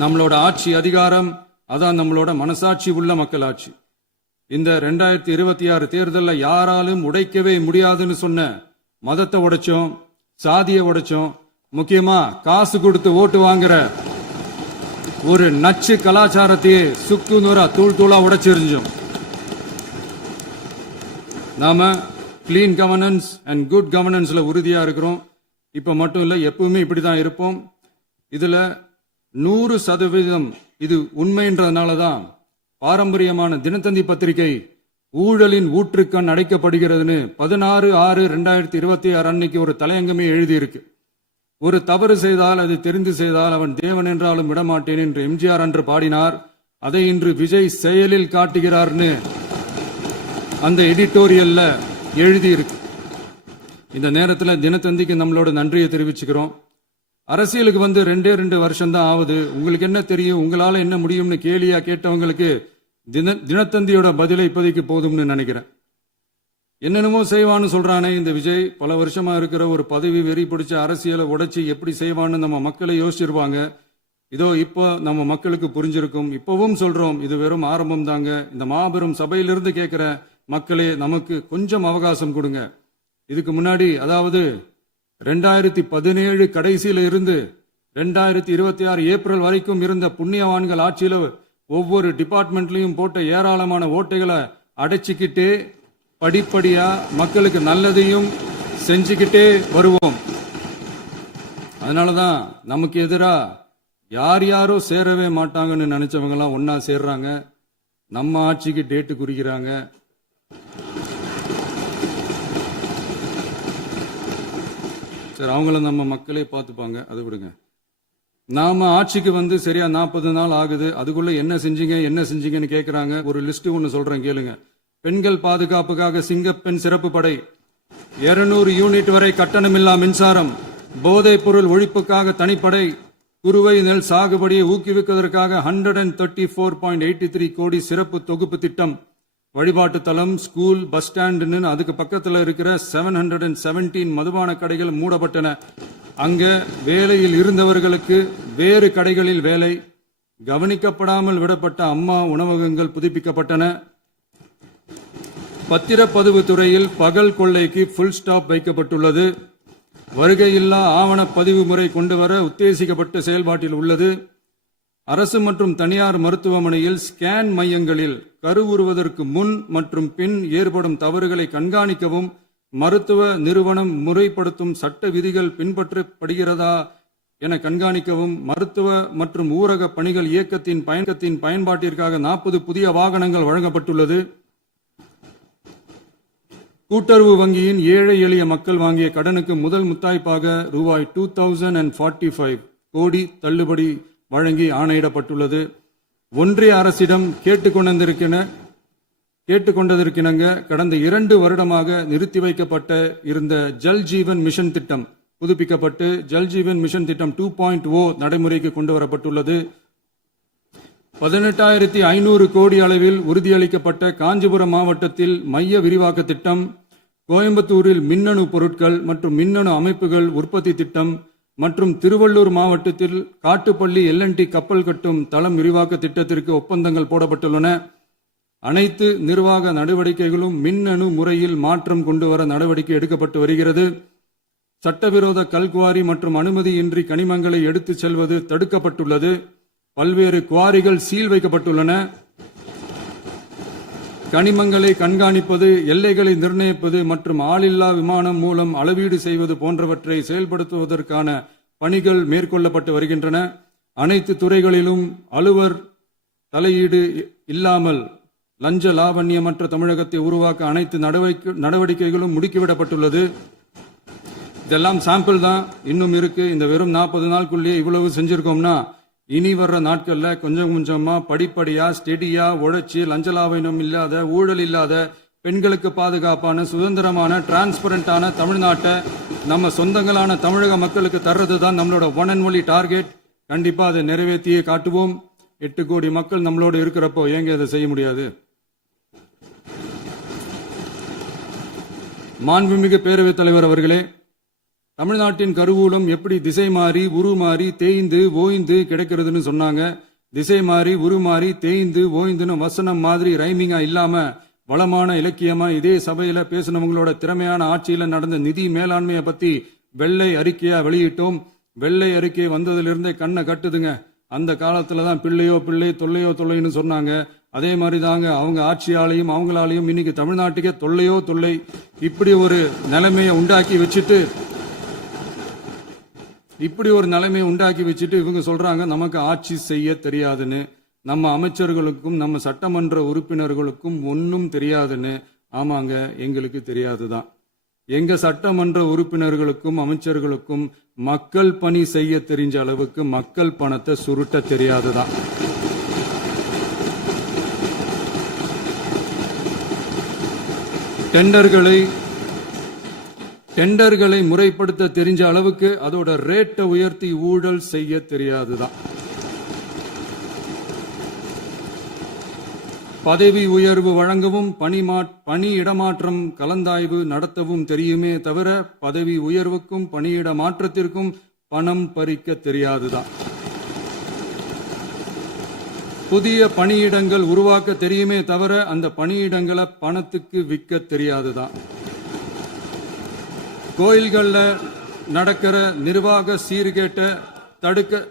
நம்மளோட ஆட்சி அதிகாரம் அதான் நம்மளோட மனசாட்சி உள்ள மக்களாட்சி. இந்த 2026 தேர்தலில் யாராலும் உடைக்கவே முடியாதுன்னு சொன்ன மதத்தை உடைச்சோம், சாதியை உடைச்சோம், முக்கியமா காசு கொடுத்து ஓட்டு வாங்குற ஒரு நச்சு கலாச்சாரத்தையே சுக்கு நூறா தூள் தூளா உடைச்சிருந்தோம். நாம கிளீன் கவர்னன்ஸ் அண்ட் குட் கவர்னன்ஸ்ல உறுதியா இருக்கிறோம். இப்ப மட்டும் இல்ல, எப்பவுமே இப்படிதான் இருப்போம். இதுல 100% இது உண்மைன்றதுனாலதான் பாரம்பரியமான தினத்தந்தி பத்திரிகை ஊழலின் ஊற்றுக்கண் அடைக்கப்படுகிறதுன்னு 16/6/2026 அன்னைக்கு ஒரு தலையங்கமே எழுதியிருக்கு. ஒரு தவறு செய்தால் அது தெரிந்து செய்தால் அவன் தேவன் என்றாலும் விடமாட்டேன் என்று எம்ஜிஆர் அன்று பாடினார். அதை இன்று விஜய் செயலில் காட்டுகிறார்னு அந்த எடிட்டோரியல்ல எழுதியிருக்கு. இந்த நேரத்தில் தினத்தந்திக்கு நம்மளோட நன்றியை தெரிவிச்சுக்கிறோம். அரசியலுக்கு வந்து 2 வருஷம் தான் ஆகுது. உங்களுக்கு என்ன தெரியும், உங்களால என்ன முடியும்னு கேலியா கேட்டவங்களுக்கு தினத்தந்தியோட பதிலை இப்போதைக்கு போதும்னு நினைக்கிறேன். என்னென்னமோ செய்வான்னு சொல்றானே இந்த விஜய், பல வருஷமா இருக்கிற ஒரு பதவி வெறி பிடிச்ச அரசியலை உடைச்சி எப்படி செய்வான்னு நம்ம மக்களை யோசிச்சிருவாங்க. இதோ இப்போ நம்ம மக்களுக்கு புரிஞ்சிருக்கும். இப்பவும் சொல்றோம், இது வெறும் ஆரம்பம் தாங்க. இந்த மாபெரும் சபையிலிருந்து கேட்கிற மக்களே, நமக்கு கொஞ்சம் அவகாசம் கொடுங்க. இதுக்கு முன்னாடி, அதாவது 2017 கடைசியில இருந்து 2026 ஏப்ரல் வரைக்கும் இருந்த புண்ணியவான்கள் ஆட்சியில ஒவ்வொரு டிபார்ட்மெண்ட்லயும் போட்ட ஏராளமான ஓட்டைகளை அடைச்சிக்கிட்டே படிப்படியா மக்களுக்கு நல்லதையும் செஞ்சுக்கிட்டே வருவோம். அதனாலதான் நமக்கு எதிரா யார் யாரோ சேரவே மாட்டாங்கன்னு நினைச்சவங்க எல்லாம் ஒன்னா சேர்றாங்க. நம்ம ஆட்சிக்கு டேட்டு குறிக்கிறாங்க. சரி, அவங்கள நம்ம மக்களே பார்த்துப்பாங்க, அதை விடுங்க. நாம ஆட்சிக்கு வந்து சரியா 40 நாள் ஆகுது. அதுக்குள்ள என்ன செஞ்சீங்கன்னு கேட்கிறாங்க. ஒரு லிஸ்ட் ஒன்னு சொல்றேன் கேளுங்க. பெண்கள் பாதுகாப்புக்காக சிங்கப்பெண் சிறப்பு படை, 200 யூனிட் வரை கட்டணமில்லா மின்சாரம், போதைப் பொருள் ஒழிப்புக்காக தனிப்படை, குறுவை நெல் சாகுபடியை ஊக்குவிப்பதற்காக 134.83 கோடி சிறப்பு தொகுப்பு திட்டம், வழிபாட்டு தலம், ஸ்கூல், பஸ் ஸ்டாண்டுன்னு அதுக்கு பக்கத்தில் இருக்கிற 717 மதுபான கடைகள் மூடப்பட்டன. அங்க வேலையில் இருந்தவர்களுக்கு வேறு கடைகளில் வேலை, கவனிக்கப்படாமல் விடப்பட்ட அம்மா உணவகங்கள் புதுப்பிக்கப்பட்டன. பத்திரப்பதிவு துறையில் பகல் கொள்ளைக்கு ஃபுல் ஸ்டாப் வைக்கப்பட்டுள்ளது. வருகையில்லா ஆவண பதிவு முறை கொண்டுவர உத்தேசிக்கப்பட்ட செயல்பாட்டில் உள்ளது. அரசு மற்றும் தனியார் மருத்துவமனையில் ஸ்கேன் மையங்களில் கருவுறுவதற்கு முன் மற்றும் பின் ஏற்படும் தவறுகளை கண்காணிக்கவும், மருத்துவ நிறுவனம் முறைப்படுத்தும் சட்ட விதிகள் பின்பற்றப்படுகிறதா என கண்காணிக்கவும், மருத்துவ மற்றும் ஊரக பணிகள் இயக்கத்தின் பயன்பாட்டிற்காக 40 புதிய வாகனங்கள் வழங்கப்பட்டுள்ளது. கூட்டுறவு வங்கியின் ஏழை எளிய மக்கள் வாங்கிய கடனுக்கு முதல் முத்தாய்ப்பாக ரூபாய் 2045 கோடி தள்ளுபடி வழங்கி ஆணையிடப்பட்டுள்ளது. ஒன்றிய அரசிடம் கேட்டுக்கொண்டதற்கிணங்க கடந்த 2 வருடமாக நிறுத்தி வைக்கப்பட்ட இருந்த ஜல் ஜீவன் மிஷன் திட்டம் புதுப்பிக்கப்பட்டு ஜல் ஜீவன் மிஷன் திட்டம் 2.0 நடைமுறைக்கு கொண்டு வரப்பட்டுள்ளது. 18,500 கோடி அளவில் உறுதியளிக்கப்பட்ட காஞ்சிபுரம் மாவட்டத்தில் மைய விரிவாக்க திட்டம், கோயம்புத்தூரில் மின்னணு பொருட்கள் மற்றும் மின்னணு அமைப்புகள் உற்பத்தி திட்டம் மற்றும் திருவள்ளூர் மாவட்டத்தில் காட்டுப்பள்ளி LNT கப்பல் கட்டும் தளம் விரிவாக்க திட்டத்திற்கு ஒப்பந்தங்கள் போடப்பட்டுள்ளன. அனைத்து நிர்வாக நடவடிக்கைகளும் மின்னணு முறையில் மாற்றம் கொண்டு வர நடவடிக்கை எடுக்கப்பட்டு வருகிறது. சட்டவிரோத கல்குவாரி மற்றும் அனுமதியின்றி கனிமங்களை எடுத்துச் செல்வது தடுக்கப்பட்டுள்ளது. பல்வேறு குவாரிகள் சீல் வைக்கப்பட்டுள்ளன. கனிமங்களை கண்காணிப்பது, எல்லைகளை நிர்ணயிப்பது மற்றும் ஆளில்லா விமானம் மூலம் அளவீடு செய்வது போன்றவற்றை செயல்படுத்துவதற்கான பணிகள் மேற்கொள்ளப்பட்டு வருகின்றன. அனைத்து துறைகளிலும் அலுவலர் தலையீடு இல்லாமல் லஞ்ச லாவண்யமற்ற தமிழகத்தை உருவாக்க அனைத்து நடவடிக்கைகளும் முடுக்கிவிடப்பட்டுள்ளது. இதெல்லாம் சாம்பிள் தான், இன்னும் இருக்கு. இந்த வெறும் 40 நாளுக்குள்ளேயே இவ்வளவு செஞ்சிருக்கோம்னா இனி வர்ற நாட்கள்ல கொஞ்சம் கொஞ்சமா படிப்படியா ஸ்டெடியா உழைச்சி லஞ்சலாவணம் இல்லாத ஊழல் இல்லாத பெண்களுக்கு பாதுகாப்பான சுதந்திரமான டிரான்ஸ்பரண்டான தமிழ்நாட்டை நம்ம சொந்தங்களான தமிழக மக்களுக்கு தர்றது தான் நம்மளோட ஒன் அண்ட் ஒன்லி டார்கெட். கண்டிப்பா அதை நிறைவேற்றியே காட்டுவோம். 8 கோடி மக்கள் நம்மளோட இருக்கிறப்போ ஏங்க அதை செய்ய முடியாது? மாண்புமிகு பேரவைத் தலைவர் அவர்களே, தமிழ்நாட்டின் கருவூலம் எப்படி திசை மாறி உருமாறி தேய்ந்து ஓய்ந்து கிடைக்கிறதுன்னு சொன்னாங்க. திசை மாறி உருமாறி தேய்ந்து ஓய்ந்துன்னு வசனம் மாதிரி ரைமிங்கா இல்லாம வளமான இலக்கியமா இதே சபையில பேசினவங்களோட திறமையான ஆட்சியில நடந்த நிதி மேலாண்மையை பத்தி வெள்ளை அறிக்கையா வெளியிட்டோம். வெள்ளை அறிக்கை வந்ததிலிருந்தே கண்ணை கட்டுதுங்க. அந்த காலத்துலதான் பிள்ளையோ பிள்ளை தொல்லையோ தொல்லைன்னு சொன்னாங்க. அதே மாதிரி தாங்க அவங்க ஆட்சியாலையும் அவங்களாலையும் இன்னைக்கு தமிழ்நாட்டுக்கே தொல்லையோ தொல்லை. இப்படி ஒரு நிலைமையை உண்டாக்கி வச்சுட்டு இவங்க சொல்றாங்க நமக்கு ஆட்சி செய்ய தெரியாதுன்னு. நம்ம அமைச்சர்களுக்கும் நம்ம சட்டமன்ற உறுப்பினர்களுக்கும் ஒன்னும் தெரியாதுன்னு. ஆமாங்க, எங்களுக்கு தெரியாதுதான். எங்க சட்டமன்ற உறுப்பினர்களுக்கும் அமைச்சர்களுக்கும் மக்கள் பணி செய்ய தெரிஞ்ச அளவுக்கு மக்கள் பணத்தை சுருட்ட தெரியாதுதான். டெண்டர்களை முறைப்படுத்த தெரிஞ்ச அளவுக்கு அதோட ரேட்டை உயர்த்தி ஊழல் செய்ய தெரியாதுதான். பதவி உயர்வு வழங்கவும் பணி இடமாற்றம் கலந்தாய்வு நடத்தவும் தெரியுமே தவிர பதவி உயர்வுக்கும் பணியிட மாற்றத்திற்கும் பணம் பறிக்க தெரியாதுதான். புதிய பணியிடங்கள் உருவாக்க தெரியுமே தவிர அந்த பணியிடங்களை பணத்துக்கு விற்க தெரியாதுதான். கோயில்கள்ல நடக்கிற நிர்வாக சீர்கேட்டை தடுக்க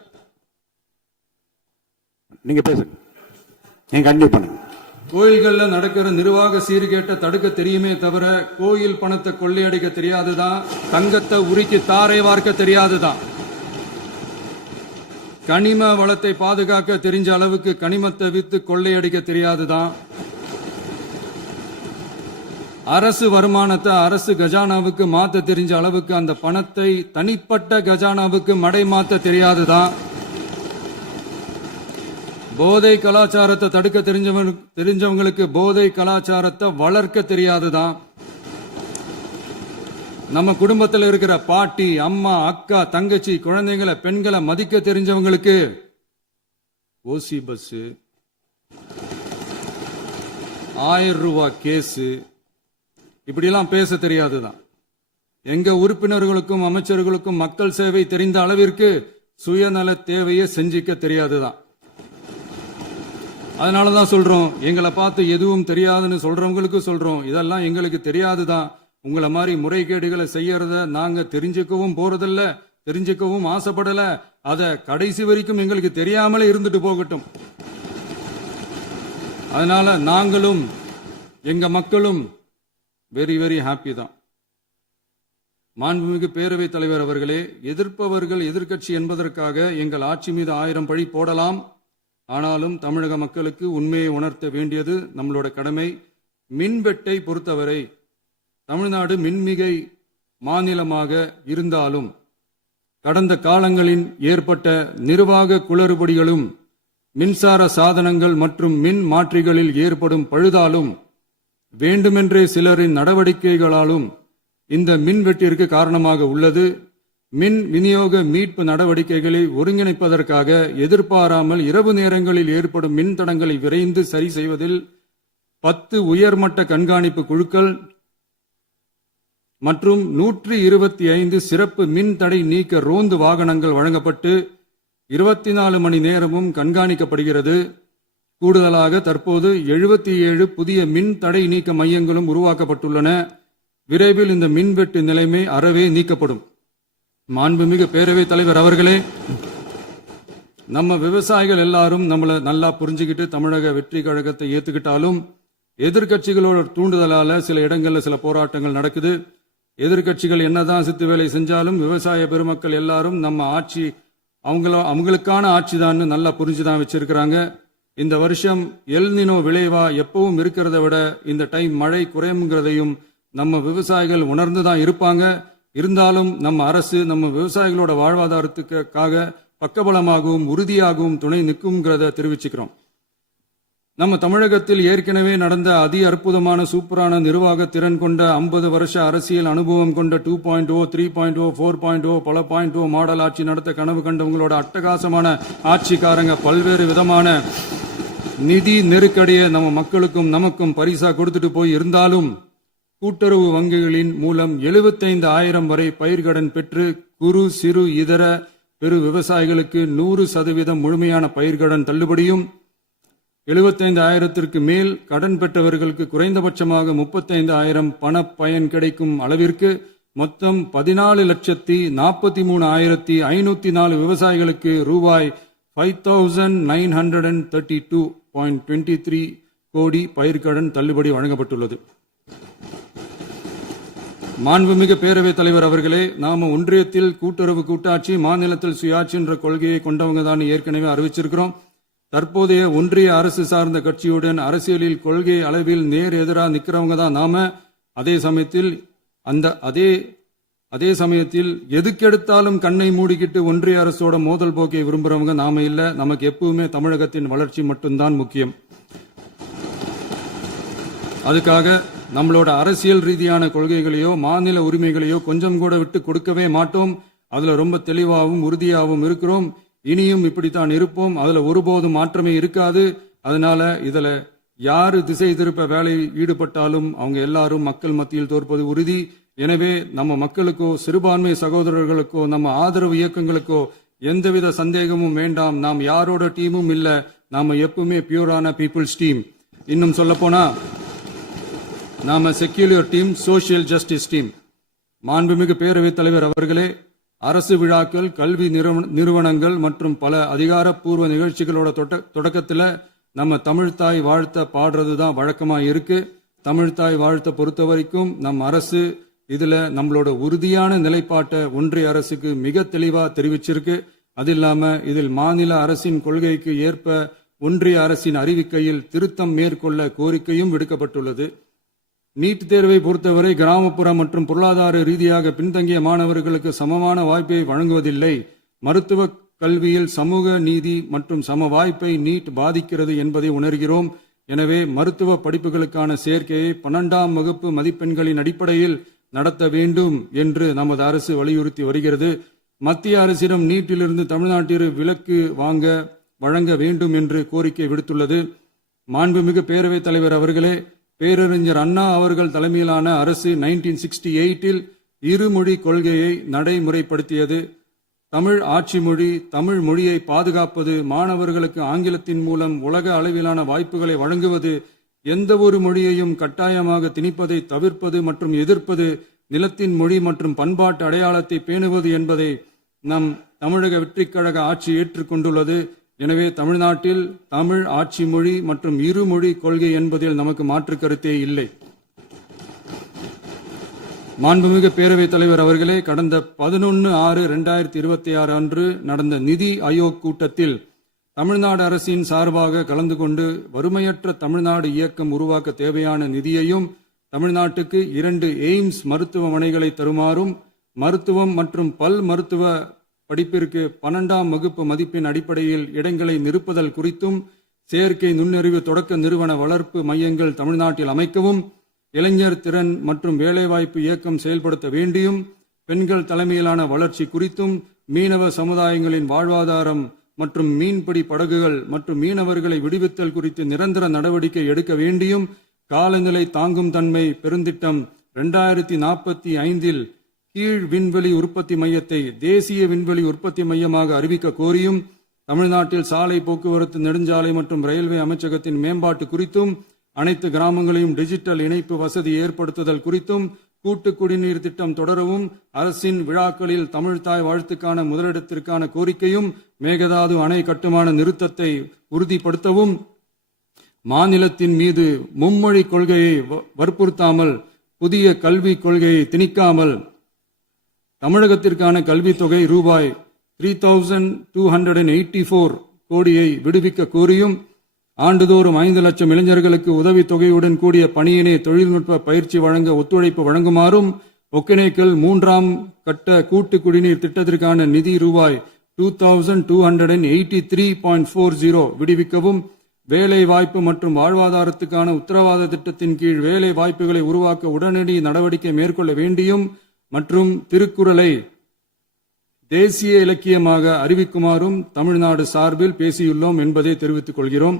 நீங்க பேசுங்க, நீங்க கண்டிப்பா பண்ணுங்க. கோயில்கள்ல நடக்கிற நிர்வாக சீர்கேட்டை தடுக்க தெரியுமே தவிர கோயில் பணத்தை கொள்ளையடிக்க தெரியாதுதான். தங்கத்தை உருக்கி தாரை வார்க்க தெரியாதுதான். கனிம வளத்தை பாதுகாக்க தெரிஞ்ச அளவுக்கு கனிமத்தை வித்து கொள்ளையடிக்க தெரியாதுதான். அரசு வருமானத்தை அரசு கஜானாவுக்கு மாத்த தெரிஞ்ச அளவுக்கு அந்த பணத்தை தனிப்பட்ட கஜானாவுக்கு மடை மாத்த தெரியாதுதான். போதை கலாச்சாரத்தை தடுக்க தெரிஞ்சவங்களுக்கு போதை கலாச்சாரத்தை வளர்க்க தெரியாதுதான். நம்ம குடும்பத்தில் இருக்கிற பாட்டி அம்மா அக்கா தங்கச்சி குழந்தைங்களை பெண்களை மதிக்க தெரிஞ்சவங்களுக்கு ஓசி பஸ் 1000 ரூபாய் கேஸ் இப்படிலாம் பேச தெரியாதுதான். எங்க உறுப்பினர்களுக்கும் அமைச்சர்களுக்கும் மக்கள் சேவை தெரிந்த அளவிற்கு சுயநல தேவையை செஞ்சிக்க தெரியாதுதான். அதனாலதான் சொல்றோம், எங்களை பார்த்து எதுவும் தெரியாதுன்னு சொல்றவங்களுக்கு சொல்றோம், இதெல்லாம் எங்களுக்கு தெரியாதுதான். உங்களை மாதிரி முறைகேடுகளை செய்யறத நாங்க தெரிஞ்சுக்கவும் போறதில்ல, தெரிஞ்சுக்கவும் ஆசைப்படல. அத கடைசி வரைக்கும் எங்களுக்கு தெரியாமலே இருந்துட்டு போகட்டும். அதனால நாங்களும் எங்க மக்களும் வெரி வெரி ஹாப்பி தான். மாண்புமிகு பேரவைத் தலைவர் அவர்களே, எதிர்ப்பவர்கள் எதிர்க்கட்சி என்பதற்காக எங்கள் ஆட்சி மீது 1000 பழி போடலாம். ஆனாலும் தமிழக மக்களுக்கு உண்மையை உணர்த்த வேண்டியது நம்மளோட கடமை. மின்வெட்டை பொறுத்தவரை தமிழ்நாடு மின்மிகை மாநிலமாக இருந்தாலும் கடந்த காலங்களில் ஏற்பட்ட நிர்வாக குளறுபடிகளும் மின்சார சாதனங்கள் மற்றும் மின் மாற்றிகளில் ஏற்படும் பழுதாலும் வேண்டுமென்றே சிலரின் நடவடிக்கைகளாலும் இந்த மின்வெட்டிற்கு காரணமாக உள்ளது. மின் விநியோக மீட்பு நடவடிக்கைகளை ஒருங்கிணைப்பதற்காக எதிர்பாராமல் இரவு நேரங்களில் ஏற்படும் மின் தடங்களை விரைந்து சரி செய்வதில் 10 உயர்மட்ட கண்காணிப்பு குழுக்கள் மற்றும் 125 சிறப்பு மின் தடை நீக்க ரோந்து வாகனங்கள் வழங்கப்பட்டு 24 மணி நேரமும் கண்காணிக்கப்படுகிறது. கூடுதலாக தற்போது 77 புதிய மின் தடை நீக்க மையங்களும் உருவாக்கப்பட்டுள்ளன. விரைவில் இந்த மின்வெட்டு நிலைமை அறவே நீக்கப்படும். மாண்புமிகு பேரவைத் தலைவர் அவர்களே, நம்ம விவசாயிகள் எல்லாரும் நம்மளை நல்லா புரிஞ்சுக்கிட்டு தமிழக வெற்றி கழகத்தை ஏத்துக்கிட்டாலும் எதிர்கட்சிகளோட தூண்டுதலால சில இடங்கள்ல சில போராட்டங்கள் நடக்குது. எதிர்கட்சிகள் என்னதான் சித்து வேலை செஞ்சாலும் விவசாய பெருமக்கள் எல்லாரும் நம்ம ஆட்சி அவங்களுக்கான ஆட்சி தான் நல்லா புரிஞ்சுதான் வச்சிருக்கிறாங்க. இந்த வருஷம் எல்னினோ விளைவா எப்பவும் இருக்கிறத விட இந்த டைம் மழை குறையுங்கிறதையும் நம்ம விவசாயிகள் உணர்ந்துதான் இருப்பாங்க. இருந்தாலும் நம்ம அரசு நம்ம விவசாயிகளோட வாழ்வாதாரத்துக்காக பக்கபலமாகவும் உறுதியாகவும் துணை நிற்கும்ங்கிறத தெரிவிச்சுக்கிறோம். நம்ம தமிழகத்தில் ஏற்கனவே நடந்த அதி அற்புதமான சூப்பரான நிர்வாக திறன் கொண்ட 50 வருஷ அரசியல் அனுபவம் கொண்ட 2.0, 3.0, 4.0 பல 0.0 மாடல் ஆட்சி நடத்த கனவு கண்டவங்களோட அட்டகாசமான ஆட்சிக்காரங்க பல்வேறு விதமான நிதி நெருக்கடியை நம்ம மக்களுக்கும் நமக்கும் பரிசா கொடுத்துட்டு போய் இருந்தாலும் கூட்டுறவு வங்கிகளின் மூலம் 75,000 வரை பயிர்கடன் பெற்று குறு சிறு இதர பெரு விவசாயிகளுக்கு 100% முழுமையான பயிர்கடன் தள்ளுபடியும், 75,000க்கு மேல் கடன் பெற்றவர்களுக்கு குறைந்தபட்சமாக 35,000 பண பயன் கிடைக்கும் அளவிற்கு மொத்தம் 14,43,504 விவசாயிகளுக்கு ரூபாய் 5,932.23 கோடி பயிர்கடன் தள்ளுபடி வழங்கப்பட்டுள்ளது. மாண்புமிகு பேரவைத் தலைவர் அவர்களே, நாம ஒன்றியத்தில் கூட்டுறவு கூட்டாட்சி, மாநிலத்தில் சுயாட்சி என்ற கொள்கையை கொண்டவங்க தான் ஏற்கனவே அறிவிச்சிருக்கிறோம். தற்போதைய ஒன்றிய அரசு சார்ந்த கட்சியுடன் அரசியலில் கொள்கை அளவில் நேர் எதிராக நிக்கிறவங்க தான் நாம. அதே சமயத்தில் எதுக்கெடுத்தாலும் கண்ணை மூடிக்கிட்டு ஒன்றிய அரசோட மோதல் போக்கை விரும்புறவங்க நாம இல்ல. நமக்கு எப்பவுமே தமிழகத்தின் வளர்ச்சி மட்டும்தான் முக்கியம். அதுக்காக நம்மளோட அரசியல் ரீதியான கொள்கைகளையோ மாநில உரிமைகளையோ கொஞ்சம் கூட விட்டு கொடுக்கவே மாட்டோம். அதுல ரொம்ப தெளிவாகவும் உறுதியாகவும் இருக்கிறோம். இனியும் இப்படித்தான் இருப்போம். அதுல ஒருபோதும் மாற்றமே இருக்காது. அதனால இதுல யாரு திசை திருப்ப வேலையில் ஈடுபட்டாலும் அவங்க எல்லாரும் மக்கள் மத்தியில் தோற்பது உறுதி. எனவே நம்ம மக்களுக்கோ சிறுபான்மை சகோதரர்களுக்கோ நம்ம ஆதரவு இயக்கங்களுக்கோ எந்தவித சந்தேகமும் வேண்டாம். நாம் யாரோட டீமும் இல்ல. நாம எப்பவுமே பியூரான பீப்புள்ஸ் டீம். இன்னும் சொல்ல போனா நாம secular team, social justice team. மாண்புமிகு பேரவைத் தலைவர் அவர்களே, அரசு விழாக்கள், கல்வி நிறுவனங்கள் மற்றும் பல அதிகாரப்பூர்வ நிகழ்ச்சிகளோட தொடக்கத்தில் நம்ம தமிழ்தாய் வாழ்த்த பாடுறது தான் வழக்கமா இருக்கு. தமிழ்தாய் வாழ்த்த பொறுத்த வரைக்கும் நம் அரசு இதுல நம்மளோட உறுதியான நிலைப்பாட்டை ஒன்றிய அரசுக்கு மிக தெளிவா தெரிவிச்சிருக்கு. அது இல்லாம இதில் மாநில அரசின் கொள்கைக்கு ஏற்ப ஒன்றிய அரசின் அறிவிக்கையில் திருத்தம் மேற்கொள்ள கோரிக்கையும் விடுக்கப்பட்டுள்ளது. நீட் தேர்வை பொறுத்தவரை கிராமப்புற மற்றும் பொருளாதார ரீதியாக பின்தங்கிய மாணவர்களுக்கு சமமான வாய்ப்பை வழங்குவதில்லை. மருத்துவ கல்வியில் சமூக நீதி மற்றும் சம வாய்ப்பை நீட் பாதிக்கிறது என்பதை உணர்கிறோம். எனவே மருத்துவ படிப்புகளுக்கான சேர்க்கையை 12ஆம் வகுப்பு மதிப்பெண்களின் அடிப்படையில் நடத்த வேண்டும் என்று நமது அரசு வலியுறுத்தி வருகிறது. மத்திய அரசிடம் நீட்டிலிருந்து தமிழ்நாட்டிற்கு விலக்கு வழங்க வேண்டும் என்று கோரிக்கை விடுத்துள்ளது. மாண்புமிகு பேரவைத் தலைவர் அவர்களே, பேரறிஞர் அண்ணா அவர்கள் தலைமையிலான அரசு 1968 இருமொழி கொள்கையை நடைமுறைப்படுத்தியது. தமிழ் ஆட்சி மொழி, தமிழ் மொழியை பாதுகாப்பது, மாணவர்களுக்கு ஆங்கிலத்தின் மூலம் உலக அளவிலான வாய்ப்புகளை வழங்குவது, எந்த ஒரு மொழியையும் கட்டாயமாக திணிப்பதை தவிர்ப்பது மற்றும் எதிர்ப்பது, நிலத்தின் மொழி மற்றும் பண்பாட்டு அடையாளத்தை பேணுவது என்பதை நம் தமிழக வெற்றிக் கழக ஆட்சி ஏற்றுக்கொண்டுள்ளது. எனவே தமிழ்நாட்டில் தமிழ் ஆட்சி மொழி மற்றும் இருமொழி கொள்கை என்பதில் நமக்கு மாற்று கருத்தே இல்லை. மாண்புமிகு பேரவைத் தலைவர் அவர்களே, கடந்த 11/6/2026 அன்று நடந்த நிதி ஆயோக் கூட்டத்தில் தமிழ்நாடு அரசின் சார்பாக கலந்து கொண்டு வறுமையற்ற தமிழ்நாடு இயக்கம் உருவாக்க தேவையான நிதியையும், தமிழ்நாட்டுக்கு 2 எய்ம்ஸ் மருத்துவமனைகளை தருமாறும், மருத்துவம் மற்றும் பல் மருத்துவ படிப்பிற்கு 12ஆம் வகுப்பு மதிப்பெண் அடிப்படையில் இடங்களை நிரப்புதல் குறித்தும், செயற்கை நுண்ணறிவு தொடக்க நிறுவன வளர்ப்பு மையங்கள் தமிழ்நாட்டில் அமைக்கவும், இளைஞர் திறன் மற்றும் வேலைவாய்ப்பு இயக்கம் செயல்படுத்த வேண்டியும், பெண்கள் தலைமையிலான வளர்ச்சி குறித்தும், மீனவ சமுதாயங்களின் வாழ்வாதாரம் மற்றும் மீன்பிடி படகுகள் மற்றும் மீனவர்களை விடுவித்தல் குறித்து நிரந்தர நடவடிக்கை எடுக்க வேண்டியும், காலநிலை தாங்கும் தன்மை பெருந்திட்டம் 2045 கீழ் விண்வெளி உற்பத்தி மையத்தை தேசிய விண்வெளி உற்பத்தி மையமாக அறிவிக்க கோரியும், தமிழ்நாட்டில் சாலை போக்குவரத்து, நெடுஞ்சாலை மற்றும் ரயில்வே அமைச்சகத்தின் மேம்பாட்டு குறித்தும், அனைத்து கிராமங்களையும் டிஜிட்டல் இணைப்பு வசதி ஏற்படுத்துதல் குறித்தும், கூட்டு குடிநீர் திட்டம் தொடரவும், அரசின் விழாக்களில் தமிழ்தாய் வாழ்த்துக்கான முதலிடத்திற்கான கோரிக்கையும், மேகதாது அணை கட்டுமான நிறுத்தத்தை உறுதிப்படுத்தவும், மாநிலத்தின் மீது மும்மொழி கொள்கையை வற்புறுத்தாமல் புதிய கல்விக் கொள்கையை திணிக்காமல் தமிழகத்திற்கான கல்வித் தொகை ரூபாய் 3,284 கோடியை விடுவிக்க கோரியும், ஆண்டுதோறும் 5 லட்சம் இளைஞர்களுக்கு உதவித் தொகையுடன் கூடிய பணியினை தொழில்நுட்ப பயிற்சி வழங்க ஒத்துழைப்பு வழங்குமாறும், ஒகேனக்கல் 3ஆம் கட்ட கூட்டு குடிநீர் திட்டத்திற்கான நிதி ரூபாய் 2283.40 விடுவிக்கவும், வேலை வாய்ப்பு மற்றும் வாழ்வாதாரத்துக்கான உத்தரவாத திட்டத்தின் கீழ் வேலை வாய்ப்புகளை உருவாக்க உடனடி நடவடிக்கை மேற்கொள்ள வேண்டியும் மற்றும் திருக்குறளை தேசிய இலக்கியமாக அறிவிக்குமாறும் தமிழ்நாடு சார்பில் பேசியுள்ளோம் என்பதை தெரிவித்துக் கொள்கிறோம்.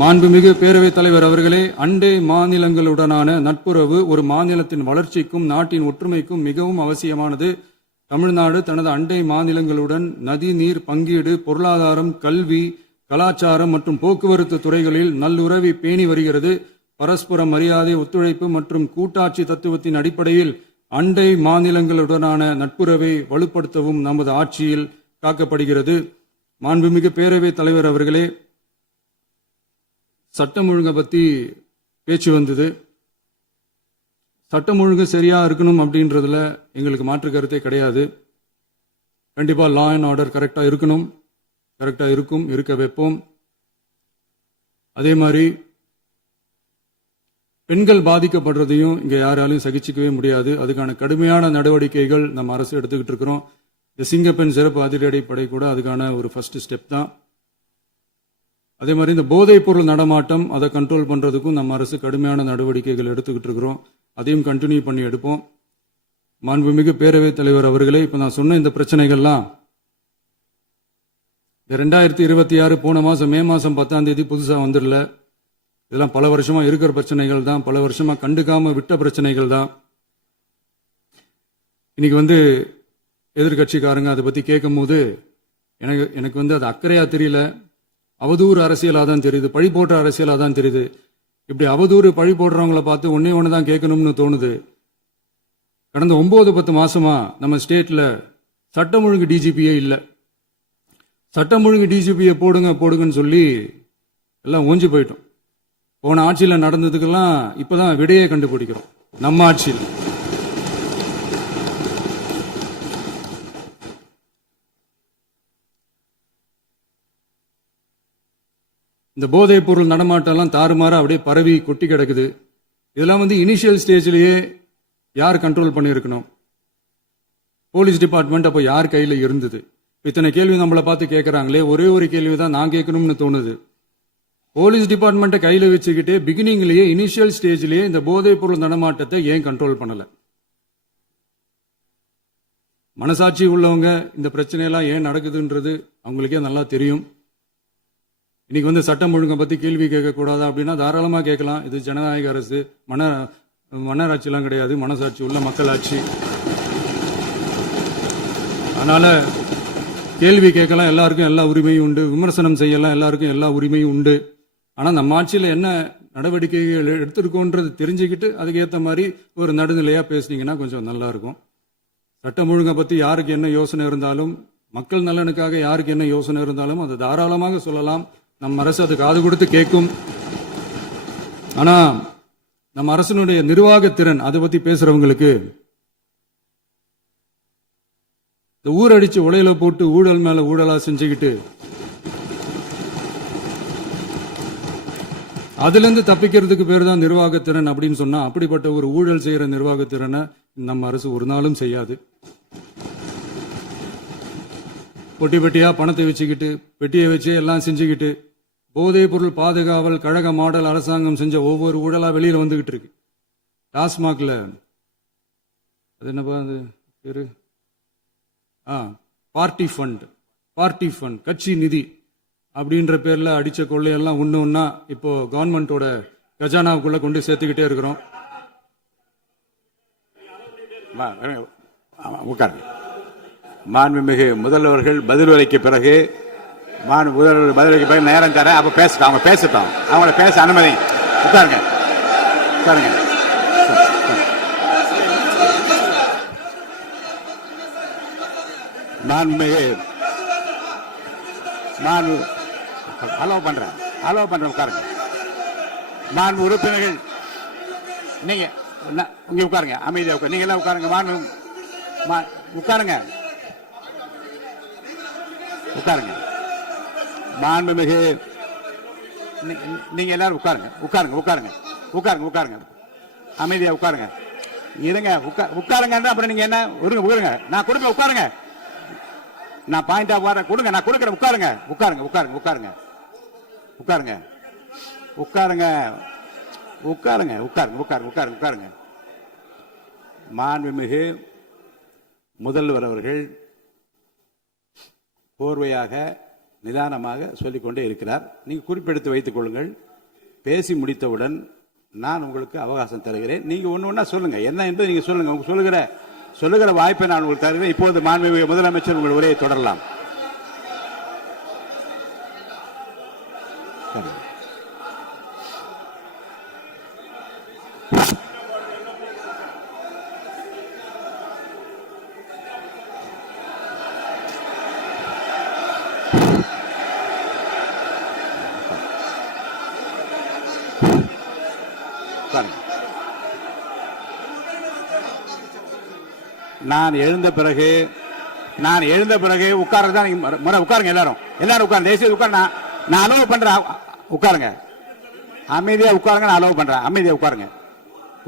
மாண்புமிகு பேரவைத் தலைவர் அவர்களே, அண்டை மாநிலங்களுடனான நட்புறவு ஒரு மாநிலத்தின் வளர்ச்சிக்கும் நாட்டின் ஒற்றுமைக்கும் மிகவும் அவசியமானது. தமிழ்நாடு தனது அண்டை மாநிலங்களுடன் நதி நீர் பங்கீடு, பொருளாதாரம், கல்வி, கலாச்சாரம் மற்றும் போக்குவரத்து துறைகளில் நல்லுறவை பேணி வருகிறது. பரஸ்பர மரியாதை, ஒத்துழைப்பு மற்றும் கூட்டாட்சி தத்துவத்தின் அடிப்படையில் அண்டை மாநிலங்களுடனான நட்புறவை வலுப்படுத்தவும் நமது ஆட்சியில் காக்கப்படுகிறது. மாண்புமிகு பேரவைத் தலைவர் அவர்களே, சட்டம் ஒழுங்கை பத்தி பேச்சு வந்தது. சட்டம் ஒழுங்கு சரியா இருக்கணும் அப்படின்றதுல எங்களுக்கு மாற்று கருத்தே கிடையாது. கண்டிப்பா லா அண்ட் ஆர்டர் கரெக்டா இருக்கணும், கரெக்டா இருக்கும், இருக்க வைப்போம். அதே மாதிரி பெண்கள் பாதிக்கப்படுறதையும் இங்க யாராலையும் சகிச்சுக்கவே முடியாது. அதுக்கான கடுமையான நடவடிக்கைகள் நம்ம அரசு எடுத்துக்கிட்டு இருக்கிறோம். இந்த சிங்கப்பெண் சிறப்பு அதிரடிப்படை கூட அதுக்கான ஒரு ஃபர்ஸ்ட் ஸ்டெப் தான். அதே மாதிரி இந்த போதைப் பொருள் நடமாட்டம் அதை கண்ட்ரோல் பண்றதுக்கும் நம்ம அரசு கடுமையான நடவடிக்கைகள் எடுத்துக்கிட்டு இருக்கிறோம். அதையும் கண்டினியூ பண்ணி எடுப்போம். மாண்புமிகு பேரவைத் தலைவர் அவர்களே, இப்ப நான் சொன்ன இந்த பிரச்சனைகள்லாம் இந்த 2026 போன மாசம் மே மாசம் 10ஆம் தேதி புதுசா வந்துடல. இதெல்லாம் பல வருஷமா இருக்கிற பிரச்சனைகள் தான், பல வருஷமா கண்டுக்காம விட்ட பிரச்சனைகள் தான். இன்னைக்கு எதிர்கட்சிக்காரங்க அதை பத்தி கேட்கும் போது எனக்கு அது அக்கறையா தெரியல, அவதூறு அரசியலா தான் தெரியுது, பழி போடுற அரசியலா தான் தெரியுது. இப்படி அவதூறு பழி போடுறவங்களை பார்த்து ஒன்னே ஒன்று தான் கேட்கணும்னு தோணுது. கடந்த 9-10 மாசமா நம்ம ஸ்டேட்ல சட்டம் ஒழுங்கு டிஜிபியே இல்லை. சட்டம் ஒழுங்கு டிஜிபியை போடுங்கன்னு சொல்லி எல்லாம் ஓஞ்சி போயிட்டோம். போன ஆட்சியில நடந்ததுக்கெல்லாம் இப்பதான் விடையே கண்டுபிடிக்கிறோம் நம்ம ஆட்சியில். இந்த போதைப் பொருள் நடமாட்டம் எல்லாம் தாறுமாறா அப்படியே பரவி கொட்டி கிடக்குது. இதெல்லாம் இனிஷியல் ஸ்டேஜ்லயே யார் கண்ட்ரோல் பண்ணியிருக்கணும்? போலீஸ் டிபார்ட்மெண்ட் அப்போ யார் கையில இருந்தது? இத்தனை கேள்வி நம்மளை பார்த்து கேட்கறாங்களே, ஒரே ஒரு கேள்வி தான் நான் கேட்கணும்னு தோணுது. போலீஸ் டிபார்ட்மெண்ட்டை கையில வச்சுக்கிட்டு பிகினிங்லயே இனிஷியல் ஸ்டேஜ்லயே இந்த போதைப் பொருள் நடமாட்டத்தை ஏன் கண்ட்ரோல் பண்ணல? மனசாட்சி உள்ளவங்க இந்த பிரச்சனையெல்லாம் ஏன் நடக்குதுன்றது அவங்களுக்கே நல்லா தெரியும். இன்னைக்கு சட்டம் ஒழுங்கை பத்தி கேள்வி கேட்கக்கூடாதா அப்படின்னா தாராளமா கேட்கலாம். இது ஜனநாயக அரசு, மன்னராட்சியெல்லாம் கிடையாது, மனசாட்சி உள்ள மக்களாட்சி. அதனால கேள்வி கேட்கலாம், எல்லாருக்கும் எல்லா உரிமையும் உண்டு. விமர்சனம் செய்யலாம், எல்லாருக்கும் எல்லா உரிமையும் உண்டு. ஆனா நம்ம ஆட்சியில என்ன நடவடிக்கைகள் எடுத்திருக்கோன்றது தெரிஞ்சுக்கிட்டு அதுக்கேற்ற மாதிரி ஒரு நடுநிலையா பேசுனீங்கன்னா கொஞ்சம் நல்லா இருக்கும். சட்டம் ஒழுங்கை பத்தி யாருக்கு என்ன யோசனை இருந்தாலும், மக்கள் நலனுக்காக யாருக்கு என்ன யோசனை இருந்தாலும் அதை தாராளமாக சொல்லலாம். நம்ம அரசு அது காது கொடுத்து கேட்கும். ஆனா நம்ம அரசனுடைய நிர்வாகத்திறன் அதை பத்தி பேசுறவங்களுக்கு இந்த ஊரடிச்சு உலையில போட்டு ஊழல் மேல ஊழலா செஞ்சுக்கிட்டு அதுல இருந்து தப்பிக்கிறதுக்கு பேர் தான் நிர்வாகத்திறன் அப்படின்னு சொன்னா, அப்படிப்பட்ட ஒரு ஊழல் செய்யற நிர்வாகத்திறனை நம்ம அரசு ஒரு நாளும் செய்யாது. பொட்டி பெட்டியா பணத்தை வச்சுக்கிட்டு, பெட்டியை வச்சு எல்லாம் செஞ்சுக்கிட்டு, போதைப் பொருள் பாதுகாவல் கழக மாடல் அரசாங்கம் செஞ்ச ஒவ்வொரு ஊழலா வெளியில வந்துகிட்டு இருக்கு. டாஸ்மாக்ல அது என்னப்பா அது பேரு, பார்ட்டி ஃபண்ட், கட்சி நிதி அப்படின்ற பேர்ல அடிச்ச கொள்ளையெல்லாம் ஒண்ணா இப்போ கவர்மெண்டோட கஜானாவுக்குள்ள கொண்டு சேர்த்துக்கிட்டே இருக்கிறோம். உட்காருங்க. மாண்புமிகு முதல்வர்கள் பதிலுரைக்கு பிறகு பதிலுரைக்கு பிறகு நேரம் தரேன். அப்ப பேசட்டும், அவங்க பேசட்டும், அவங்கள பேச அனுமதி. உட்காருங்க. மாண்புமிகு அலோவ் பண்றேன் உட்காருங்க. மாண்பு உறுப்பினர்கள் நீங்க இங்க உட்காருங்க, அமைதியா உட்காரு. நீங்க எல்லாம் உட்காருங்க. உட்காருங்க. மாண்புமிகு நீங்க எல்லாரும் உட்காருங்க. அமைதியா உட்காருங்க. இருங்க உட்காருங்க. அப்புறம் நீங்க என்ன உட்காருங்க, நான் கொடுப்பேன், உட்காருங்க. நான் பாயிண்ட் ஆஃப் வர கொடுங்க, நான் கொடுக்குறேன். உட்காருங்க உட்காருங்க உட்காருங்க உட்காருங்க உட்காருங்க உட்காருங்க உட்காருங்க உட்காருங்க உட்காருங்க உட்காருங்க உட்காருங்க. மாண்புமிகு முதல்வர் அவர்கள் கோர்வையாக நிதானமாக சொல்லிக்கொண்டே இருக்கிறார். நீங்க குறிப்பெடுத்து வைத்துக் கொள்ளுங்கள். பேசி முடித்தவுடன் நான் உங்களுக்கு அவகாசம் தருகிறேன். நீங்க ஒன்னு ஒன்னா சொல்லுங்க, என்ன என்று நீங்க சொல்லுங்க. உங்க சொல்லுகிற வாய்ப்பை நான் உங்களுக்கு தருகிறேன். இப்போது மாண்புமிகு முதலமைச்சர் உங்கள் உரையை தொடரலாம். நான் எழுந்த பிறகு உட்கார்றதா முறை. உட்காருங்க, எல்லாரும் உட்காருங்க. தேசிய உட்கார். நான் அலோவ் பண்றேன். உட்காருங்க, அமைதியா உட்காருங்க. நான் அலோவ் பண்றேன். அமைதியா உட்காருங்க.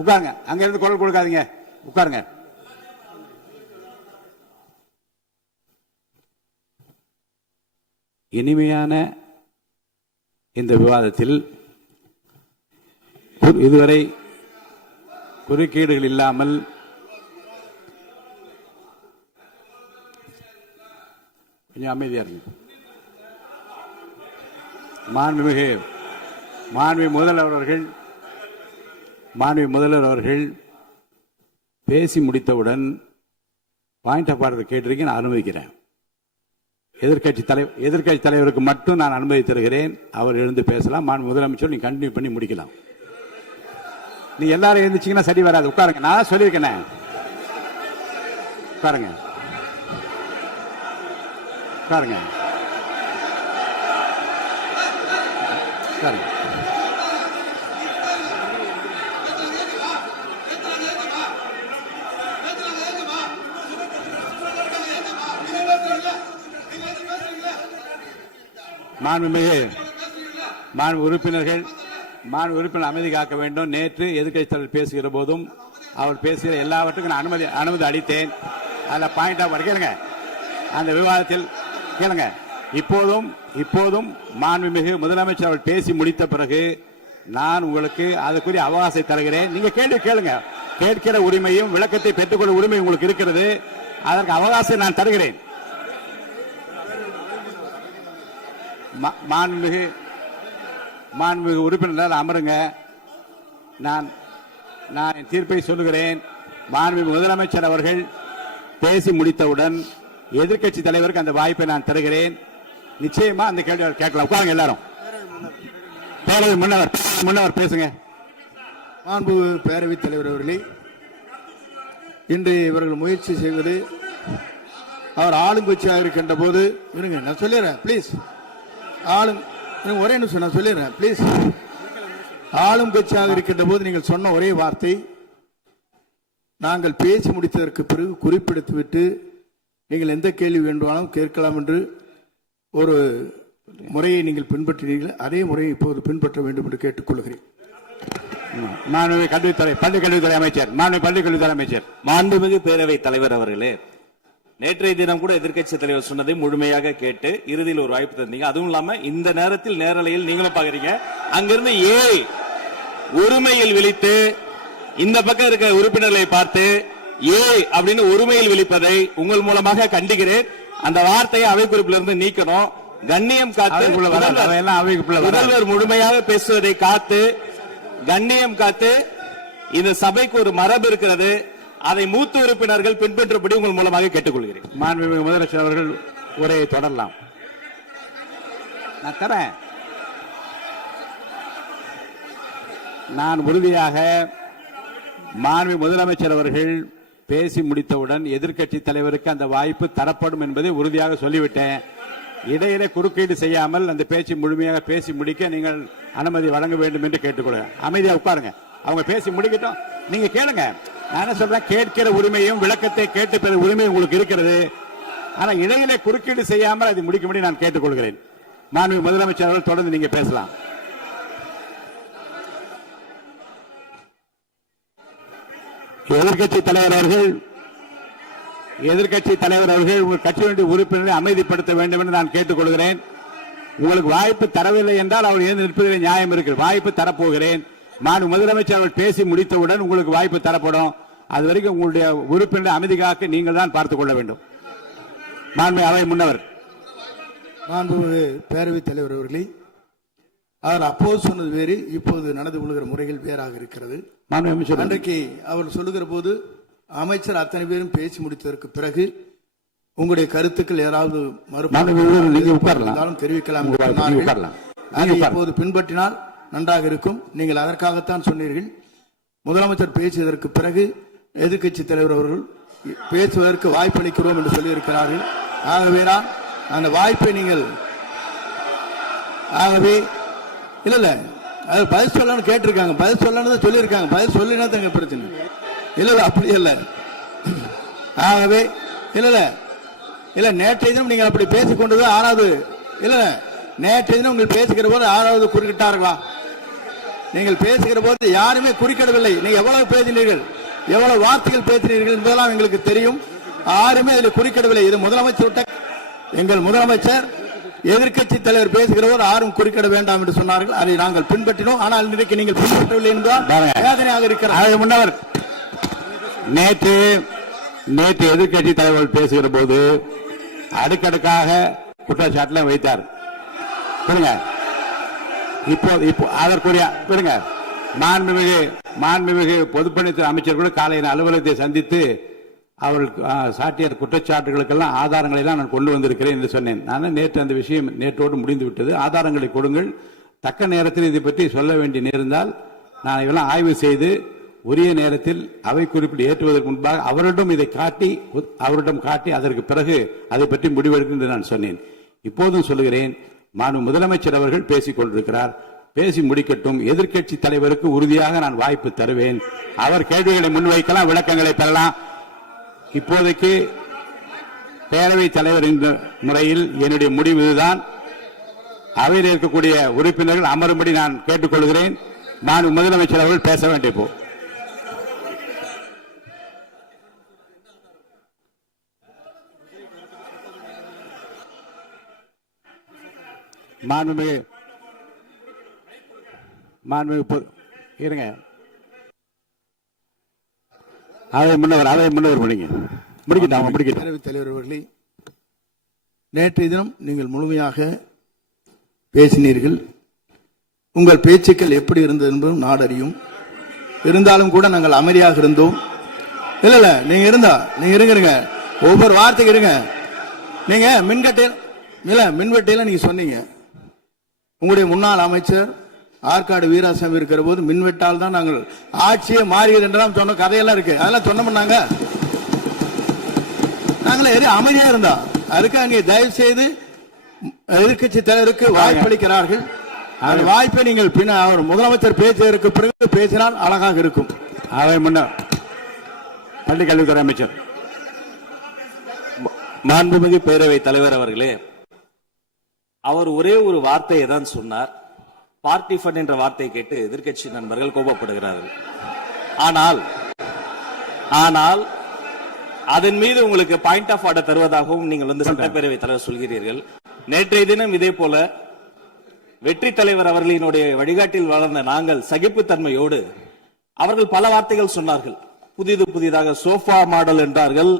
உட்காருங்க. அங்க இருந்து குரல் கொடுக்காதீங்க. உட்காருங்க. இனிமையான இந்த விவாதத்தில் இதுவரை குறுக்கீடுகள் இல்லாமல் கொஞ்சம் அமைதியா இருங்க. மாண்புமிகு முதல்வர் அவர்கள் பேசி முடித்தவுடன் பாயிண்ட் ஆஃப் ஆர்டர் கேட்டிருக்கேன், நான் அனுமதிக்கிறேன். எதிர்க்கட்சி தலைவருக்கு மட்டும் நான் அனுமதி தருகிறேன். அவர் எழுந்து பேசலாம். முதலமைச்சர் நீங்க கண்டினியூ பண்ணி முடிக்கலாம். நீ எல்லாரும் எழுந்துச்சீங்கன்னா சரி வராது. உட்காருங்க. நான் சொல்லியிருக்கேன். உட்காருங்க உட்காருங்க உட்காருங்க. மாண்பு உறுப்பினர்கள் அமைதி காக்க வேண்டும். நேற்று எதிர்க்கட்சி தலைவர் பேசுகிற போதும் அவர் பேசுகிற எல்லாவற்றுக்கும் நான் அனுமதி அளித்தேன். அதுல பாயிண்ட் ஆஃப் கேளுங்க. அந்த விவாதத்தில் கேளுங்க. இப்போதும் மாண்புமிகு முதலமைச்சர் அவர்கள் பேசி முடித்த பிறகு நான் உங்களுக்கு அதுக்குரிய அவகாசத்தை தருகிறேன். நீங்க கேள்வி கேளுங்க. கேட்கிற உரிமையும் விளக்கத்தை பெற்றுக்கொள்ள உரிமை உங்களுக்கு இருக்கிறது. அதற்கு அவகாசம் நான் தருகிறேன். மாண்புமிகு உறுப்பினர் அமருங்க. நான் என் தீர்ப்பை சொல்லுகிறேன். மாண்புமிகு முதலமைச்சர் அவர்கள் பேசி முடித்தவுடன் எதிர்க்கட்சி தலைவருக்கு அந்த வாய்ப்பை நான் தருகிறேன். நிச்சயமா அந்த கேள்வி கேட்கலாம். உட்காருங்க எல்லாரும். பேரவை முன்னவர் பேசுங்க. மாண்பு பேரவைத் தலைவர் அவர்களே, இன்று இவர்கள் முயற்சி செய்வது அவர் ஆளுங்கட்சியாக இருக்கின்ற போது இருங்க, நான் சொல்லிடுறேன் பிளீஸ். ஒரே நிமிஷம் நான் சொல்லிடுறேன் பிளீஸ். ஆளும் கட்சியாக இருக்கின்ற போது நீங்கள் சொன்ன ஒரே வார்த்தை, நாங்கள் பேசி முடித்ததற்கு பிறகு குறிப்பிடுத்துவிட்டு நீங்கள் எந்த கேள்வி வேண்டுமானாலும் கேட்கலாம் என்று ஒரு முறையை நீங்கள் பின்பற்றினீர்கள். அதே முறையை இப்போது பின்பற்ற வேண்டும் என்று கேட்டுக்கொள்கிறேன். பள்ளிக்கல்வித்துறை அமைச்சர். மாண்புமிகு பேரவைத் தலைவர் அவர்களே, நேற்றைய தினம் கூட எதிர்க்கட்சி தலைவர் சொன்னதை முழுமையாக கேட்டு இறுதியில் ஒரு வாய்ப்பு தந்தீங்க. அதுவும் இல்லாம இந்த நேரத்தில் நேரலையில் நீங்களும் பாக்குறீங்க. அங்கிருந்து உரிமையில் விழித்து இந்த பக்கம் இருக்க உறுப்பினர்களை பார்த்து அப்படின்னு உரிமையில் விழிப்பதை உங்கள் மூலமாக கண்டிக்கிறேன். அந்த வார்த்தையை அவை குறிப்பிலிருந்து நீக்கணும். கண்ணியம் காத்து முதல்வர் முழுமையாக பேசுவதை காத்து கண்ணியம் காத்து இந்த சபைக்கு ஒரு மரபு இருக்கிறது. அதை மூத்த உறுப்பினர்கள் பின்பற்றபடி உங்கள் மூலமாக கேட்டுக்கொள்கிறேன். மாண்புமிகு முதலமைச்சர் அவர்கள் உரையை தொடரலாம். நான் தரேன். நான் உறுதியாக மாண்புமிகு முதலமைச்சர் அவர்கள் பேசி முடித்தவுடன் எதிர்க்கட்சி தலைவருக்கு அந்த வாய்ப்பு தரப்படும் என்பதை உறுதியாக சொல்லிவிட்டேன். இடையிலே குறுக்கீடு செய்யாமல் அந்த பேச்சு முழுமையாக பேசி முடிக்க நீங்கள் அனுமதி வழங்க வேண்டும் என்று கேட்டுக்கொள்கிறேன். அமைதியா உட்காருங்க. அவங்க பேசி முடிக்கட்டும். நீங்க கேளுங்க. நான் என்ன சொல்றேன், கேட்கிற உரிமையும் விளக்கத்தை கேட்டு பெற உரிமை உங்களுக்கு இருக்கிறது. ஆனா இடையிலே குறுக்கீடு செய்யாமல் அதை முடிக்கும்படி நான் கேட்டுக்கொள்கிறேன். மாண்புமிகு முதலமைச்சர் அவர்கள் தொடர்ந்து நீங்க பேசலாம். எதிர்க்கட்சி தலைவர் அவர்கள் உங்கள் கட்சியினுடைய உறுப்பினரை அமைதிப்படுத்த வேண்டும் என்று நான் கேட்டுக்கொள்கிறேன். உங்களுக்கு வாய்ப்பு தரவில்லை என்றால் அவர் எழுந்து நிற்பதில் நியாயம் இருக்கு. வாய்ப்பு தரப்போகிறேன். நான் முதலமைச்சர் அவர்கள் பேசி முடித்தவுடன் உங்களுக்கு வாய்ப்பு தரப்படும். அது வரைக்கும் உங்களுடைய உறுப்பினரை அமைதி காக்க நீங்கள் தான் பார்த்துக் கொள்ள வேண்டும். மாண்புமிகு அவை முன்னவர். மாண்புமிகு பேரவைத் தலைவர் அவர்களே, அவர் அப்போது சொன்னது வேறு, இப்போது நடந்து கொள்கிற முறைகள் வேறாக இருக்கிறது. அன்றைக்கு அவர் சொல்லுகிற போது அமைச்சர் அத்தனை பேரும் பேசி முடித்ததற்கு பிறகு உங்களுடைய கருத்துக்கள் யாராவது தெரிவிக்கலாம். இப்போது பின்பற்றினால் நன்றாக இருக்கும். நீங்கள் அதற்காகத்தான் சொன்னீர்கள். முதலமைச்சர் பேசியதற்கு பிறகு எதிர்க்கட்சி தலைவர் அவர்கள் பேசுவதற்கு வாய்ப்பளிக்கிறோம் என்று சொல்லியிருக்கிறார்கள். ஆகவே தான் அந்த வாய்ப்பை நீங்கள் இல்ல அது பதில் சொல்லணும்னு கேட்டிருக்காங்க. பதில் சொல்லணும் சொல்லியிருக்காங்க. பதில் சொல்லினா தங்க பிரச்சனை இல்ல அப்படி இல்ல. ஆகவே இல்ல நேற்றைய தினம் நீங்கள் அப்படி பேசிக்கொண்டது ஆறாவது இல்ல. நேற்றைய தினம் நீங்கள் பேசுகிற போது ஆறாவது குறுக்கிட்டார்களா? நீங்கள் பேசுகிற போது யாருமே குறுக்கிடவில்லை. நீங்க எவ்வளவு பேசினீர்கள், எவ்வளவு வார்த்தைகள் பேசினீர்கள் என்பதெல்லாம் எங்களுக்கு தெரியும். யாருமே அதில் குறுக்கிடவில்லை. இது முதலமைச்சர், எங்கள் முதலமைச்சர் எதிர்க்கட்சி தலைவர் பேசுகிற போது யாரும் குறுக்கிட வேண்டாம் என்று சொன்னார்கள். அதை நாங்கள் பின்பற்றினோம். ஆனால் இன்றைக்கு நீங்கள் பின்பற்றவில்லை என்பதால் வேதனையாக இருக்கிறார். முன்னவர் நேற்று எதிர்க்கட்சி தலைவர் பேசுகிற போது அடுக்கடுக்காக குற்றச்சாட்டுல வைத்தார். இப்போ அதற்குரிய மாண்புமிகு பொதுப்பணித்துறை அமைச்சர் கூட காலையில் அலுவலகத்தை சந்தித்து அவர்கள் சாட்டிய குற்றச்சாட்டுகளுக்கெல்லாம் ஆதாரங்களை எல்லாம் நான் கொண்டு வந்திருக்கிறேன் என்று சொன்னேன். நான் நேற்று அந்த விஷயம் நேற்றோடு முடிந்து விட்டது. ஆதாரங்களை கொடுங்கள். தக்க நேரத்தில் இதை பற்றி சொல்ல வேண்டிய நேர்ந்தால் நான் இதெல்லாம் ஆய்வு செய்து உரிய நேரத்தில் அவை குறிப்பிட்டு ஏற்றுவதற்கு முன்பாக அவரிடம் காட்டி அதற்கு பிறகு அதை பற்றி முடிவெடுக்கும் என்று நான் சொன்னேன். இப்போதும் சொல்லுகிறேன், முதலமைச்சர் அவர்கள் பேசிக் கொண்டிருக்கிறார். பேசி முடிக்கட்டும். எதிர்க்கட்சி தலைவருக்கு உறுதியாக நான் வாய்ப்பு தருவேன். அவர் கேள்விகளை முன்வைக்கலாம், விளக்கங்களை பெறலாம். இப்போதைக்கு பேரவைத் தலைவர் என்ற முறையில் என்னுடைய முடிவு இதுதான். அவையில் இருக்கக்கூடிய உறுப்பினர்கள் அமரும்படி நான் கேட்டுக்கொள்கிறேன். நான் முதலமைச்சர் அவர்கள் பேச வேண்டிய போ இருங்க. அவை முன்னவர் பேரவைத் தலைவர் அவர்களே, நேற்றைய தினம் நீங்கள் முழுமையாக பேசினீர்கள். உங்கள் பேச்சுக்கள் எப்படி இருந்தது என்பதும் நாடறியும். இருந்தாலும் கூட நாங்கள் அமைதியாக இருந்தோம். இல்ல நீங்க இருங்க. ஒவ்வொரு வார்த்தைக்கு இருங்க. நீங்க மின்வெட்டையில நீங்க சொன்னீங்க. உங்களுடைய முன்னாள் அமைச்சர் ஆற்காடு வீராசாமி இருக்கிற போது மின்வெட்டால் தான் நாங்கள் ஆட்சியே மாறியது என்றெல்லாம் சொன்ன கதையெல்லாம் இருக்கு. அதெல்லாம் சொன்னோம்னாங்க. நாங்களே அமைதியா இருந்தோம். அதுக்காக நீங்க தயவு செய்து எதிர்க்கட்சி தலைவருக்கு வாய்ப்பளிக்கிறார்கள். அந்த வாய்ப்பை நீங்கள் அவர் முதலமைச்சர் பேசுவதற்கு பிறகு பேசினால் அழகாக இருக்கும். அவை முன்னர் பள்ளி கல்வித்துறை அமைச்சர். மாண்புமிகு பேரவைத் தலைவர் அவர்களே, அவர் ஒரே ஒரு வார்த்தையை தான் சொன்னார். பார்ட்டி ஃபண்ட் என்ற வார்த்தையை கேட்டு எதிர்க்கட்சி நண்பர்கள் கோபப்படுகிறார்கள். ஆனால் அதன் மீது உங்களுக்கு பாயிண்ட் ஆஃப் ஆர்டர் தருவதாகவும் நீங்கள் சட்டப்பேரவைத் தலைவர் சொல்கிறீர்கள். நேற்றைய தினம் இதே போல வெற்றி தலைவர் அவர்களினுடைய வழிகாட்டில் வளர்ந்த நாங்கள் சகிப்புத்தன்மையோடு அவர்கள் பல வார்த்தைகள் சொன்னார்கள். புதிதாக சோஃபா மாடல் என்றார்கள்,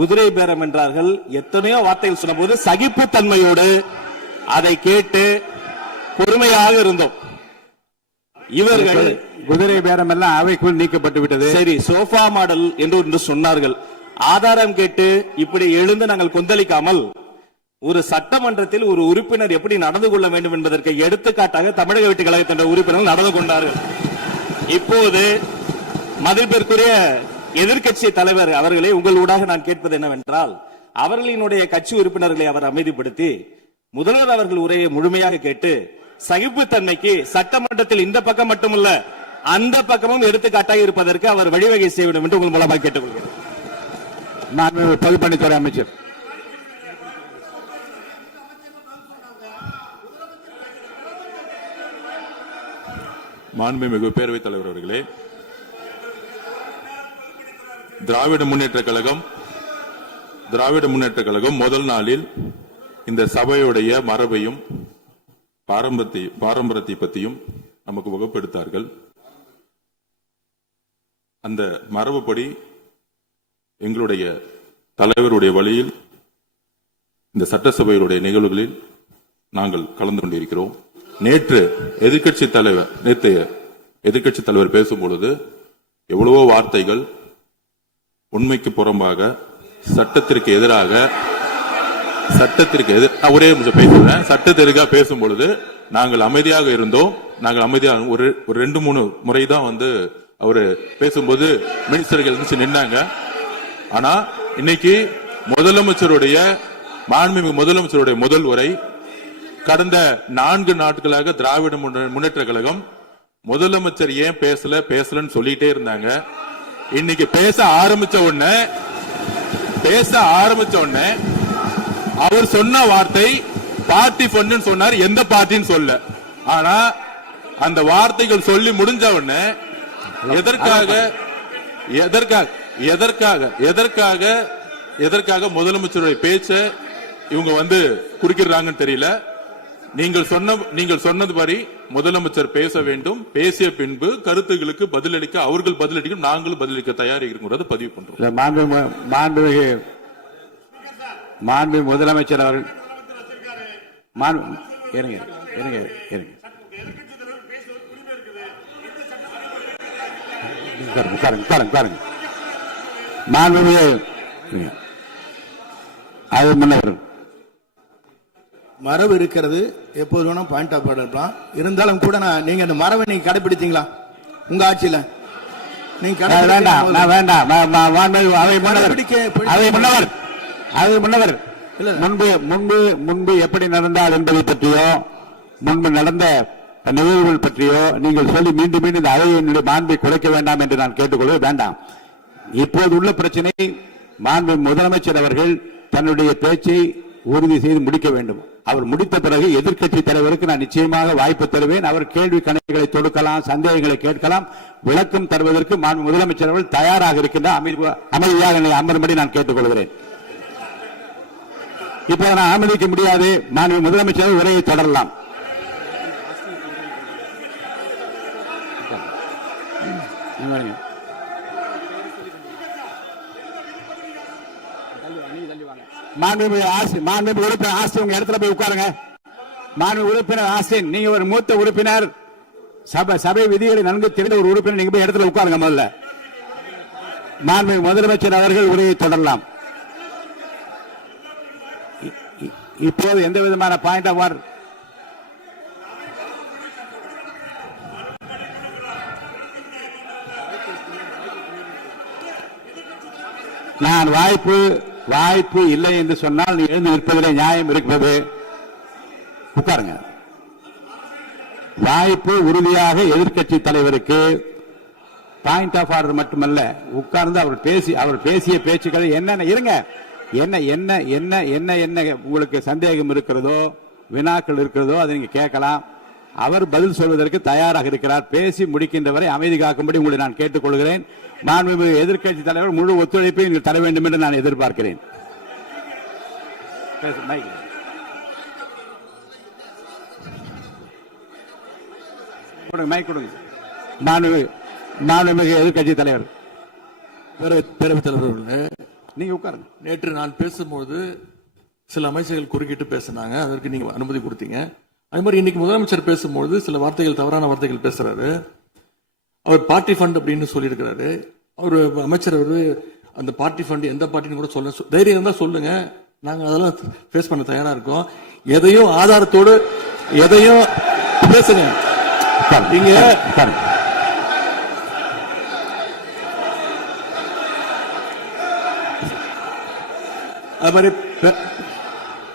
குதிரை பேரம் என்றார்கள், எத்தனையோ வார்த்தைகள் சொன்ன போது சகிப்புத்தன்மையோடு அதை கேட்டு பொறுமையாக இருந்தோம். இவர்கள் குதிரை பேரம் எல்லாம் அவைக்குள் நீக்கப்பட்டு விட்டது. சரி, சோஃபா மாடல் என்று சொன்னார்கள். ஆதாரம் கேட்டு இப்படி எழுந்து நாங்கள் கொந்தளிக்காமல் ஒரு சட்டமன்றத்தில் ஒரு உறுப்பினர் எப்படி நடந்து கொள்ள வேண்டும் என்பதற்கு எடுத்துக்காட்டாக தமிழக வெற்றி கழகத்தின் உறுப்பினர்கள் நடந்து கொண்டார்கள். இப்போது மதிப்பிற்குரிய எதிர்க்கட்சி தலைவர் அவர்களே, உங்கள் ஊடாக நான் கேட்பது என்னவென்றால், அவர்களினுடைய கட்சி உறுப்பினர்களை அவர் அமைதிப்படுத்தி முதல்வர் அவர்கள் உரையை முழுமையாக கேட்டு சகிப்புத்தன்மைக்கு சட்டமன்றத்தில் இந்த பக்கம் மட்டுமல்ல அந்த பக்கமும் எடுத்துக்காட்டாக இருப்பதற்கு அவர் வழிவகை செய்ய வேண்டும் என்று உங்கள் மூலமாக கேட்டுக்கொள்கிறேன். நான் பொதுப்பணித்துறை அமைச்சர். மாண்புமிகு பேரவைத் தலைவர் அவர்களே, திராவிட முன்னேற்ற கழகம் முதல் நாளில் இந்த சபையுடைய மரபையும் பாரம்பரியத்தை பற்றியும் நமக்கு வகுப்படுத்தார்கள். அந்த மரபுப்படி எங்களுடைய தலைவருடைய வழியில் இந்த சட்டசபையுடைய நிகழ்வுகளில் நாங்கள் கலந்து கொண்டிருக்கிறோம். நேற்று எதிர்க்கட்சி தலைவர் பேசும்பொழுது எவ்வளவோ வார்த்தைகள் உண்மைக்கு புறம்பாக சட்டத்திற்கு எதிராக ஒரே நிமிஷம் பேசுறேன். சட்டத்திற்காக பேசும் பொழுது நாங்கள் அமைதியாக இருந்தோம். ஒரு 2-3 முறை தான் அவரு பேசும்போது மினிஸ்டர்கள் இருந்துச்சு நின்னாங்க. ஆனா இன்னைக்கு மாண்புமிகு முதலமைச்சருடைய முதல் உரை கடந்த 4 நாட்களாக திராவிட முன்னேற்ற கழகம் முதலமைச்சர் ஏன் பேசலன்னு சொல்லிட்டே இருந்தாங்க. இன்னைக்கு பேச ஆரம்பிச்ச உடனே அவர் சொன்ன வார்த்தை பார்ட்டி ஃபண்ட் சொன்னார். எந்த பார்ட்டின்னு சொல்ல. ஆனா அந்த வார்த்தைகள் சொல்லி முடிஞ்ச உடனே எதற்காக முதலமைச்சருடைய பேச்ச இவங்க குறுக்கிறாங்கன்னு தெரியல. நீங்கள் சொன்னதுபடி முதலமைச்சர் பேச வேண்டும். பேசிய பின்பு கருத்துகளுக்கு பதிலளிக்க அவர்கள் பதிலளிக்கும், நாங்களும் பதிலளிக்க தயாராக இருக்கிறது பதிவு பண்றோம். மாண்பு முதலமைச்சர் அவர்கள் மரபு இருக்கிறது, எப்போது வேணா பாயிண்ட் ஆஃப் ஆர்டர் இருக்கலாம். இருந்தாலும் கூட நீங்க அந்த மரபை நீங்க கடைபிடித்தீங்களா உங்க ஆட்சியில? நீங்க முன்பு எப்படி நடந்தால் என்பதை பற்றியோ முன்பு நடந்த நிகழ்வுகள் பற்றியோ நீங்கள் சொல்லி மீண்டும் மீண்டும் இந்த அவையினுடைய மாண்பை குறைக்க வேண்டாம் என்று நான் கேட்டுக்கொள்ள வேண்டாம். இப்போது உள்ள பிரச்சனை மாண்பு முதலமைச்சர் அவர்கள் தன்னுடைய பேச்சை உறுதி செய்து முடிக்க வேண்டும். அவர் முடித்த பிறகு எதிர்க்கட்சி தலைவருக்கு நான் நிச்சயமாக வாய்ப்பு தருவேன். அவர் கேள்வி கணைகளை தொடுக்கலாம், சந்தேகங்களை கேட்கலாம். விளக்கம் தருவதற்கு மாண்பு முதலமைச்சர் அவர்கள் தயாராக இருக்கின்றார். அமைதியாக என்னை அமரும்படி நான் கேட்டுக்கொள்கிறேன். இப்போது நான் அனுமதிக்க முடியாது. மாண்பு முதலமைச்சர் உரையை தொடரலாம். மாண்புமிகு உறுப்பினர் ஆஸ்டின் உங்க இடத்துல போய் உட்காருங்க. மாண்புமிகு உறுப்பினர் ஆஸ்டின், நீங்க ஒரு மூத்த உறுப்பினர், சபை விதிகளை நன்கு தெரிந்த ஒரு உறுப்பினர், நீங்க போய் இடத்துல உட்காருங்க. முதல்ல மாண்புமிகு முதலமைச்சர் அவர்கள் உரையை தொடரலாம். இப்போது எந்த விதமான பாயிண்ட் ஆஃப் ஆர்டர் நான் வாய்ப்பு இல்லை என்று சொன்னால் நீ எழுந்து நிற்பதிலே நியாயம் இருக்கிறது. உட்காருங்க. வாய்ப்பு உறுதியாக எதிர்க்கட்சி தலைவருக்கு பாயிண்ட் ஆஃப் ஆர்டர் மட்டுமல்ல, உட்கார்ந்து அவர் பேசிய பேச்சுக்களை என்னென்ன இருங்க என்ன என்ன என்ன என்ன என்ன உங்களுக்கு சந்தேகம் இருக்கிறதோ வினாக்கள் இருக்கிறதோ அதை நீங்க கேட்கலாம். அவர் பதில் சொல்வதற்கு தயாராக இருக்கிறார். பேசி முடிக்கின்ற வரை அமைதி காக்கும்படி உங்களை நான் கேட்டுக்கொள்கிறேன். மாண்புமிகு எதிர்க்கட்சி தலைவர் முழு ஒத்துழைப்பை நீங்கள் தர வேண்டும் என்று நான் எதிர்பார்க்கிறேன். மாண்புமிகு எதிர்க்கட்சி தலைவர் பேரவைத் தலைவர், நீங்க உட்காருங்க. நேற்று நான் பேசும்போது சில அமைச்சர்கள் குறுக்கிட்டு பேசினாங்க. அதற்கு நீங்க அனுமதி கொடுத்தீங்க. அதே மாதிரி இன்னைக்கு முதலமைச்சர் பேசும்போது சில வார்த்தைகள், தவறான வார்த்தைகள் பேசுறாரு. அவர் பார்ட்டி ஃபண்ட் அப்படின்னு சொல்லியிருக்கிறாரு. அவர் அமைச்சர் அந்த பார்ட்டி ஃபண்ட் எந்த பார்ட்டின்னு கூட சொல்ல தைரியம் இருந்தா சொல்லுங்க. நாங்க அதெல்லாம் ஃபேஸ் பண்ண தயாரா இருக்கோம். எதையும் ஆதாரத்தோடு எதையும் பேசுங்க. நீங்க அது மாதிரி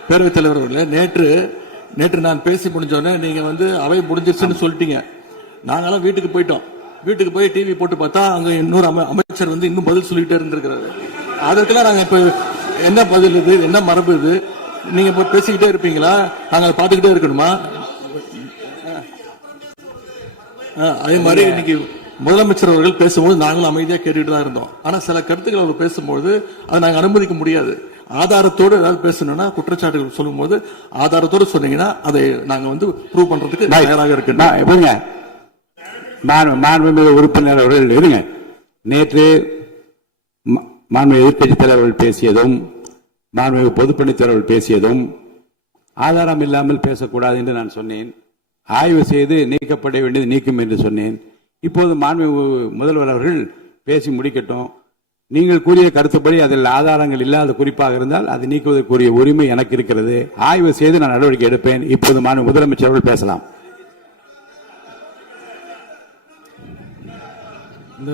பேரவைத் தலைவர் அவர்களே, நேற்று நான் பேசி முடிஞ்சோடனே நீங்க அவை முடிஞ்சிருச்சுன்னு சொல்லிட்டீங்க. நாங்கெல்லாம் வீட்டுக்கு போயிட்டோம். வீட்டுக்கு போய் டிவி போட்டு பார்த்தா அங்க இன்னொரு அமைச்சர் இன்னும் பதில் சொல்லிட்டே இருந்திருக்கிறாரு. அதற்கெல்லாம் நாங்க இப்ப என்ன பதில் இது, என்ன மரபு இது? நீங்க இப்ப பேசிக்கிட்டே இருப்பீங்களா? நாங்க பார்த்துக்கிட்டே இருக்கணுமா? அதே மாதிரி இன்னைக்கு முதலமைச்சர் அவர்கள் பேசும்போது நாங்களும் அமைதியா கேட்டுட்டு தான் இருந்தோம். ஆனா சில கருத்துக்கள் அவர் பேசும்போது அதை நாங்க அனுமதிக்க முடியாது. ஆதாரத்தோடு ஏதாவது பேசணும்னா, குற்றச்சாட்டுகள் சொல்லும் போது ஆதாரத்தோடு சொன்னீங்கன்னா அதை நாங்க வந்து ப்ரூவ் பண்றதுக்கு தயாராக இருக்கு. மாண்புமிகு உறுப்பினர் அவர்கள் இருங்க. நேற்று மாண்புமிகு எதிர்க்கட்சி தலைவர்கள் பேசியதும் மாண்புமிகு பொதுப்பணித்தலைவர்கள் பேசியதும் ஆதாரம் இல்லாமல் பேசக்கூடாது என்று நான் சொன்னேன். ஆய்வு செய்து நீக்கப்பட வேண்டியது நீக்கும் என்று சொன்னேன். இப்போது மாண்புமிகு முதல்வர் அவர்கள் பேசி முடிக்கட்டும். நீங்கள் கூறிய கருத்துப்படி அதில் ஆதாரங்கள் இல்லாத குறிப்பாக இருந்தால் அதை நீக்குவதற்குரிய உரிமை எனக்கு இருக்கிறது. ஆய்வு செய்து நான் நடவடிக்கை எடுப்பேன். இப்போது மாண்புமிகு முதலமைச்சர் அவர்கள் பேசலாம். இந்த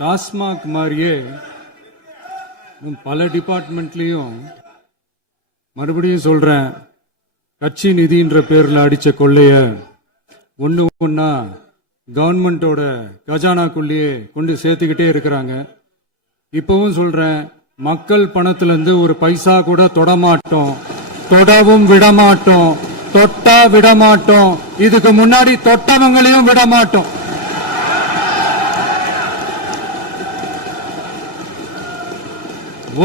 டாஸ்மாக் மாதிரியே பல டிபார்ட்மெண்ட்லயும் மறுபடியும் சொல்றேன், கட்சி நிதின்ற பேர்ல அடிச்ச கொள்ளைய ஒண்ணு ஒண்ணா கவர்மெண்டோட கஜானாக்குள்ளேயே கொண்டு சேர்த்துக்கிட்டே இருக்கிறாங்க. இப்பவும் சொல்றேன், மக்கள் பணத்துல இருந்து ஒரு பைசா கூட தொடமாட்டோம், தொடவும் விடமாட்டோம், தொட்டா விடமாட்டோம், இதுக்கு முன்னாடி தொட்டவங்களையும் விடமாட்டோம்.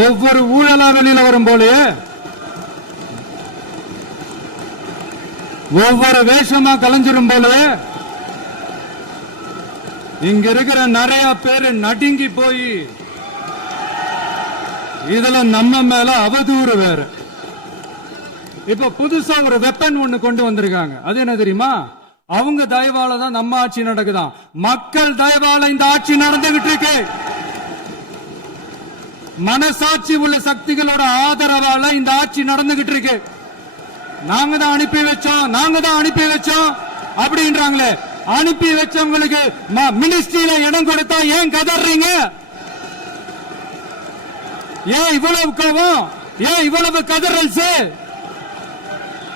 ஒவ்வொரு ஊழலா வெளியில வரும் போலே, ஒவ்வொரு வேஷமா கலைஞ்சிரும் போலே, இங்க இருக்கிற நிறைய பேரு நடுங்கி போய் இதுல நம்ம மேல அவதூறு வேற. இப்ப புதுசா ஒரு வெப்பன் ஒண்ணு கொண்டு வந்திருக்காங்க. அது என்ன தெரியுமா? அவங்க தயவால தான் நம்ம ஆட்சி நடக்குதான். மக்கள் தயவால இந்த ஆட்சி நடந்துகிட்டு இருக்கு. மனசாட்சி உள்ள சக்திகளோட ஆதரவால இந்த ஆட்சி நடந்துகிட்டு இருக்கு. நாங்க தான் அனுப்பி வச்சோம் அப்படின்றாங்களே. அனுப்பி வச்சவங்களுக்கு மினிஸ்ட்ரியில இடம் கொடுத்தா ஏன் கதறீங்க? ஏன் இவ்வளவு கோவம்? ஏன் இவ்வளவு கதறல்?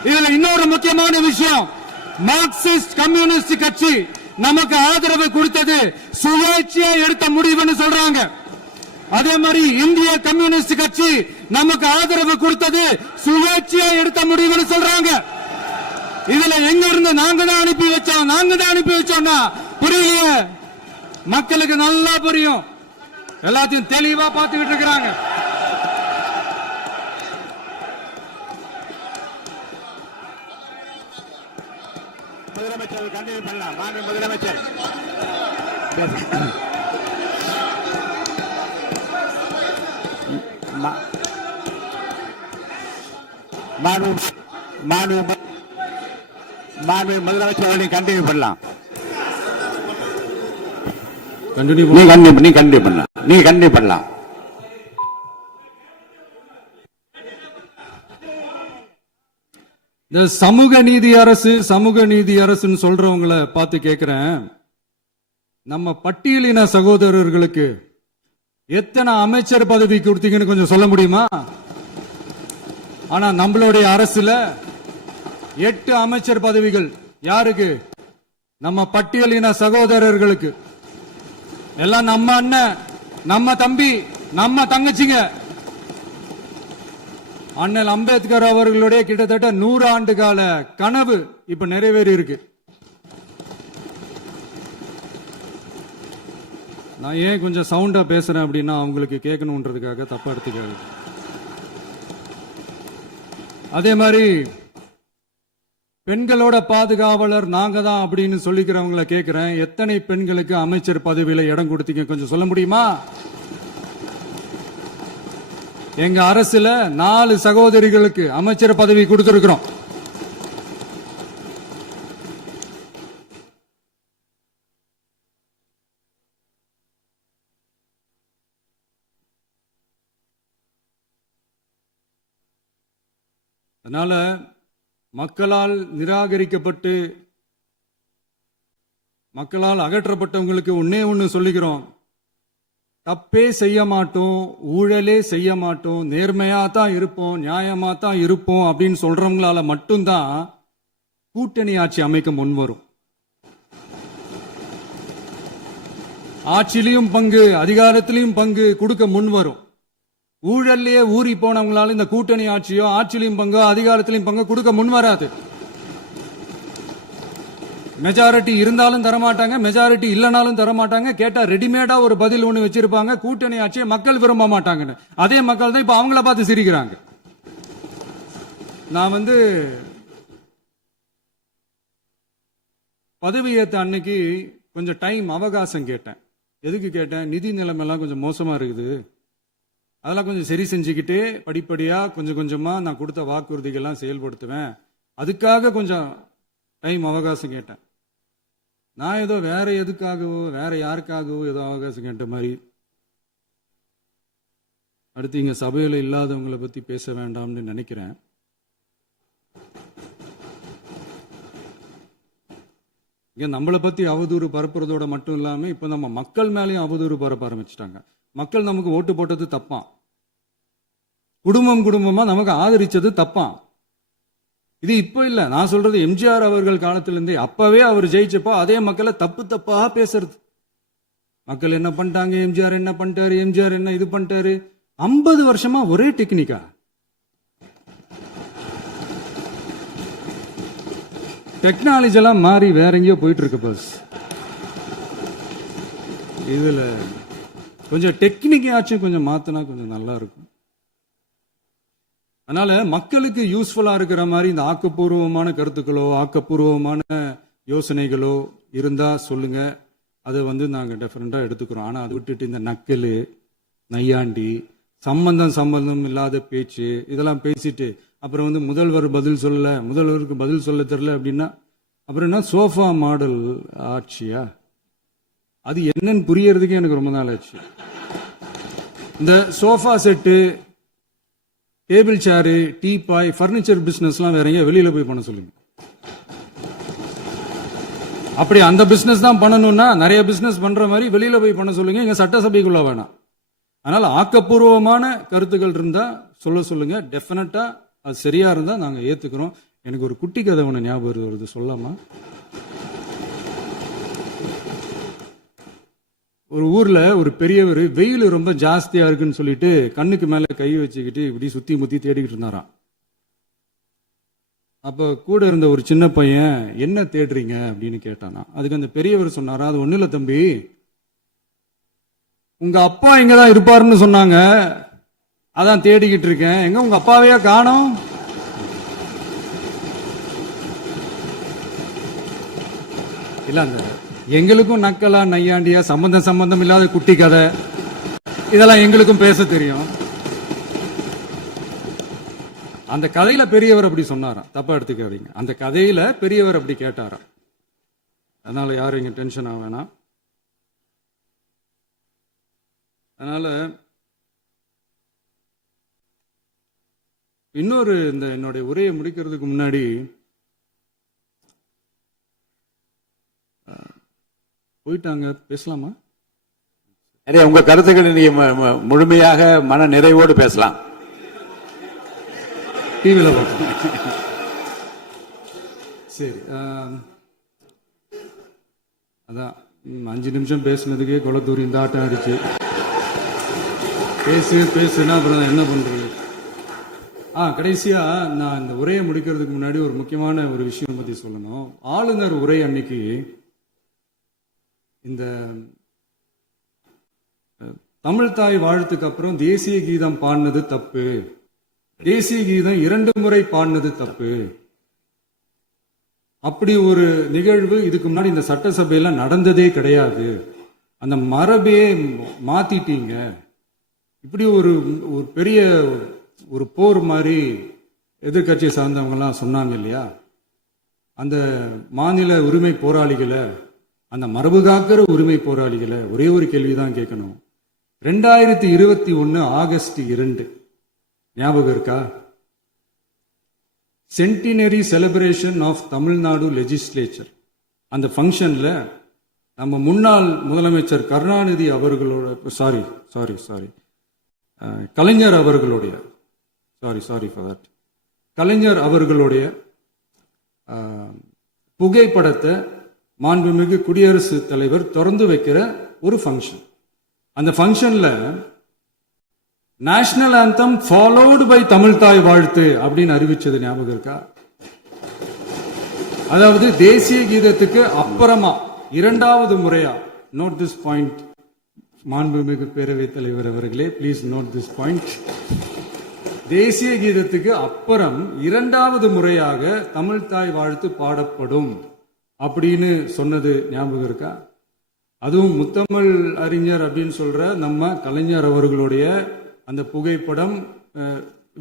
இதுல இன்னொரு முக்கியமான விஷயம், மார்க்சிஸ்ட் கம்யூனிஸ்ட் கட்சி நமக்கு ஆதரவு கொடுத்தது சுயேட்சையா எடுத்த முடிவுன்னு சொல்றாங்க. அதே மாதிரி இந்திய கம்யூனிஸ்ட் கட்சி நமக்கு ஆதரவு கொடுத்தது சுயேட்சையா எடுத்த முடிவுன்னு சொல்றாங்க. இதுல எங்க இருந்து நாங்க தான் அனுப்பி வச்சோம்னா புரியலையே. மக்களுக்கு நல்லா புரியும், எல்லாத்தையும் தெளிவா பார்த்துக்கிட்டு இருக்கிறாங்க. முதலமைச்சர் கண்டினியூ பண்ணலாம். முதலமைச்சர் முதலமைச்சர் கண்டினியூ பண்ணலாம். நீ கண்டினியூ பண்ணலாம். இந்த சமூக நீதி அரசுன்னு சொல்றவங்களை பார்த்து கேட்கிறேன், நம்ம பட்டியலின சகோதரர்களுக்கு எத்தனை அமைச்சர் பதவி கொடுத்தீங்கன்னு கொஞ்சம் சொல்ல முடியுமா? ஆனா நம்மளுடைய அரசுல 8 அமைச்சர் பதவிகள் யாருக்கு? நம்ம பட்டியலின சகோதரர்களுக்கு. எல்லாம் நம்ம அண்ணன், நம்ம தம்பி, நம்ம தங்கச்சிங்க. அண்ணல் அம்பேத்கர் அவர்களுடைய கிட்டத்தட்ட 100 ஆண்டு கால கனவு இப்ப நிறைவேறி இருக்கு. நான் ஏன் கொஞ்சம் சவுண்டா பேசுறேன் அப்படின்னா அவங்களுக்கு கேட்கணுன்றதுக்காக தப்பா எடுத்துக்காது. அதே மாதிரி பெண்களோட பாதுகாவலர் நாங்க தான் அப்படின்னு சொல்லிக்கிறவங்களை கேட்கிறேன், எத்தனை பெண்களுக்கு அமைச்சர் பதவியில இடம் கொடுத்தீங்க கொஞ்சம் சொல்ல முடியுமா? எங்க அரசுல 4 சகோதரிகளுக்கு அமைச்சர் பதவி கொடுத்திருக்கிறோம். அதனால மக்களால் நிராகரிக்கப்பட்டு மக்களால் அகற்றப்பட்டவங்களுக்கு ஒண்ணு சொல்லிக்கிறோம், தப்பே செய்ய மாட்டோம், ஊழலே செய்ய மாட்டோம், நேர்மையா தான் இருப்போம், நியாயமா தான் இருப்போம் அப்படின்னு சொல்றவங்களால மட்டும்தான் கூட்டணி ஆட்சி அமைக்க முன்வரும். ஆட்சியிலையும் பங்கு, அதிகாரத்திலையும் பங்கு கொடுக்க முன்வரும். ஊழல்லையே ஊறி போனவங்களால இந்த கூட்டணி ஆட்சியோ ஆட்சியிலையும் பங்கோ அதிகாரத்திலையும் பங்கு கொடுக்க முன்வராது. மெஜாரிட்டி இருந்தாலும் தரமாட்டாங்க, மெஜாரிட்டி இல்லைனாலும் தரமாட்டாங்க. கேட்டா ரெடிமேடா ஒரு பதில் ஒண்ணு வச்சிருப்பாங்க, கூட்டணி ஆட்சியை மக்கள் விரும்ப மாட்டாங்கன்னு. அதே மக்கள் தான் இப்ப அவங்கள பார்த்து சிரிக்கிறாங்க. நான் பதவியேற்ற அன்னைக்கு கொஞ்சம் டைம் அவகாசம் கேட்டேன். எதுக்கு கேட்டேன்? நிதி நிலைமைலாம் கொஞ்சம் மோசமா இருக்குது, அதெல்லாம் கொஞ்சம் சரி செஞ்சுக்கிட்டு படிப்படியா கொஞ்சம் கொஞ்சமா நான் கொடுத்த வாக்குறுதிகள்லாம் செயல்படுத்துவேன், அதுக்காக கொஞ்சம் டைம் அவகாசம் கேட்டேன். நான் ஏதோ வேற எதுக்காகவோ வேற யாருக்காகவோ ஏதோ அவகாசம் கேட்ட மாதிரி. அடுத்து இங்க சபையில இல்லாதவங்களை பத்தி பேச வேண்டாம்னு நினைக்கிறேன். இங்க நம்மளை பத்தி அவதூறு பரப்புறதோட மட்டும் இல்லாம இப்ப நம்ம மக்கள் மேலேயும் அவதூறு பரப்ப ஆரம்பிச்சிட்டாங்க. மக்கள் நமக்கு ஓட்டு போட்டது தப்பான், குடும்பம் குடும்பமா நமக்கு ஆதரிச்சது தப்பான். இது இப்ப இல்ல, நான் சொல்றது எம்ஜிஆர் அவர்கள் காலத்திலிருந்தே. அப்பவே அவர் ஜெயிச்சப்போ அதே மக்களை தப்பு தப்பா பேசுறது. மக்கள் என்ன பண்ணிட்டாங்க, எம்ஜிஆர் என்ன பண்ணிட்டாரு, எம்ஜிஆர் என்ன இது பண்ணிட்டாரு. 50 வருஷமா ஒரே டெக்னிக்கா. டெக்னாலஜி எல்லாம் மாறி வேற எங்கேயோ போயிட்டு இருக்கு பஸ். இதுல கொஞ்சம் டெக்னிக்காச்சும் கொஞ்சம் மாத்தினா கொஞ்சம் நல்லா இருக்கும். அதனால மக்களுக்கு யூஸ்ஃபுல்லா இருக்கிற மாதிரி இந்த ஆக்கப்பூர்வமான கருத்துக்களோ ஆக்கப்பூர்வமான யோசனைகளோ இருந்தா சொல்லுங்க, அதை நாங்க டெஃபரெண்டா எடுத்துக்கிறோம். ஆனா அதை விட்டுட்டு இந்த நக்கல் நையாண்டி சம்பந்தம் இல்லாத பேச்சு இதெல்லாம் பேசிட்டு அப்புறம் முதல்வர் பதில் சொல்லல, முதல்வருக்கு பதில் சொல்ல தெரியல அப்படின்னா அப்புறம் என்ன சோஃபா மாடல் ஆட்சியா? அது என்னன்னு புரியறதுக்கே எனக்கு ரொம்ப நாள் ஆச்சு. இந்த sofa set, table chair, teapoy, furniture பிசினஸ்லாம் வேற எங்க வெளியில போய் பண்ண சொல்லுங்க. அப்படி அந்த பிசினஸ் தான் பண்ணணும்னா நிறைய பிசினஸ் பண்ற மாதிரி வெளியில போய் பண்ண சொல்லுங்க, இங்க சட்டசபைக்குள்ள வேணாம். அதனால ஆக்கப்பூர்வமான கருத்துக்கள் இருந்தா சொல்லுங்க, டெஃபினட்டா அது சரியா இருந்தா நாங்க ஏத்துக்கிறோம். எனக்கு ஒரு குட்டி கதை ஒண்ணு ஞாபகம் வருது, சொல்லாமா? ஒரு ஊர்ல ஒரு பெரியவர் வெயில் ரொம்ப ஜாஸ்தியா இருக்குன்னு சொல்லிட்டு கண்ணுக்கு மேல கை வச்சுக்கிட்டு இப்படி சுத்தி முத்தி தேடிக்கிட்டு இருந்தாராம். அப்ப கூட இருந்த ஒரு சின்ன பையன் என்ன தேடுறீங்க அப்படின்னு கேட்டானா. அதுக்கு அந்த பெரியவர் சொன்னாரா, அது ஒண்ணு இல்ல தம்பி, உங்க அப்பா இங்கதான் இருப்பாருன்னு சொன்னாங்க, அதான் தேடிக்கிட்டு இருக்கேன். எங்க உங்க அப்பாவையா காணோம்? இல்ல அந்த எங்களுக்கும் நக்கலா நையாண்டியா சம்பந்தம் இல்லாத குட்டி கதை இதெல்லாம் எங்களுக்கும் பேச தெரியும். அந்த கதையில பெரியவர் அப்படி சொன்னாராம், தப்பா எடுத்துக்காதீங்க. அந்த கதையில பெரியவர் அப்படி கேட்டாராம். அதனால யாரும் இங்க டென்ஷன் ஆக வேணாம். அதனால இன்னொரு இந்த என்னுடைய உரையை முடிக்கிறதுக்கு முன்னாடி போயிட்டாங்க, பேசலாமா? உங்க கருத்துக்களை நீங்க முழுமையாக மன நிறைவோடு பேசலாம். டிவியில பார்க்கலாம். சரி, அதான் 5 நிமிஷம் பேசுனதுக்கே கொளத்தூரி இந்த ஆட்டம் அடிச்சு பேசுனா அப்புறம் என்ன பண்றது? கடைசியா நான் இந்த உரையை முடிக்கிறதுக்கு முன்னாடி ஒரு முக்கியமான ஒரு விஷயம் பத்தி சொல்லணும். ஆளுநர் உரை அன்னைக்கு இந்த தமிழ் தாய் வாழ்த்துக்கு அப்புறம் தேசிய கீதம் பாடினது தப்பு, தேசிய கீதம் 2 முறை பாடினது தப்பு. அப்படி ஒரு நிகழ்வு இதுக்கு முன்னாடி இந்த சட்டசபையில நடந்ததே கிடையாது. அந்த மரபையே மாத்திட்டீங்க. இப்படி ஒரு பெரிய ஒரு போர் மாதிரி எதிர்கட்சியை சார்ந்தவங்க எல்லாம் சொன்னாங்க இல்லையா? அந்த மாநில உரிமை போராளிகளை, அந்த மரபு காக்கிற உரிமை போராளிகளை ஒரே ஒரு கேள்விதான் கேட்கணும். 2021 ஆகஸ்ட் 2 ஞாபகம் இருக்கா? Centenary celebration of Tamil Nadu legislature. அந்த ஃபங்க்ஷன்ல நம்ம முன்னாள் முதலமைச்சர் கருணாநிதி அவர்களோட கலைஞர் அவர்களுடைய கலைஞர் அவர்களுடைய புகைப்படத்தை மாண்புமிகு குடியரசுத் தலைவர் திறந்து வைக்கிற ஒரு ஃபங்க்ஷன். அந்த ஃபங்க்ஷன்ல national anthem followed by Tamil Thai Vazhthu அப்படின்னு அறிவிச்சது ஞாபகம் இருக்கா? அதாவது தேசிய கீதத்துக்கு அப்புறமா இரண்டாவது முறையா, நோட் திஸ் பாயிண்ட் மாண்புமிகு பேரவைத் தலைவர் அவர்களே, ப்ளீஸ் நோட் திஸ் பாயிண்ட். தேசிய கீதத்துக்கு அப்புறம் இரண்டாவது முறையாக தமிழ் தாய் வாழ்த்து பாடப்படும் அப்படின்னு சொன்னது ஞாபகம் இருக்கா? அதுவும் முத்தமிழ் அறிஞர் அப்படின்னு சொல்ற நம்ம கலைஞர் அவர்களுடைய அந்த புகைப்படம்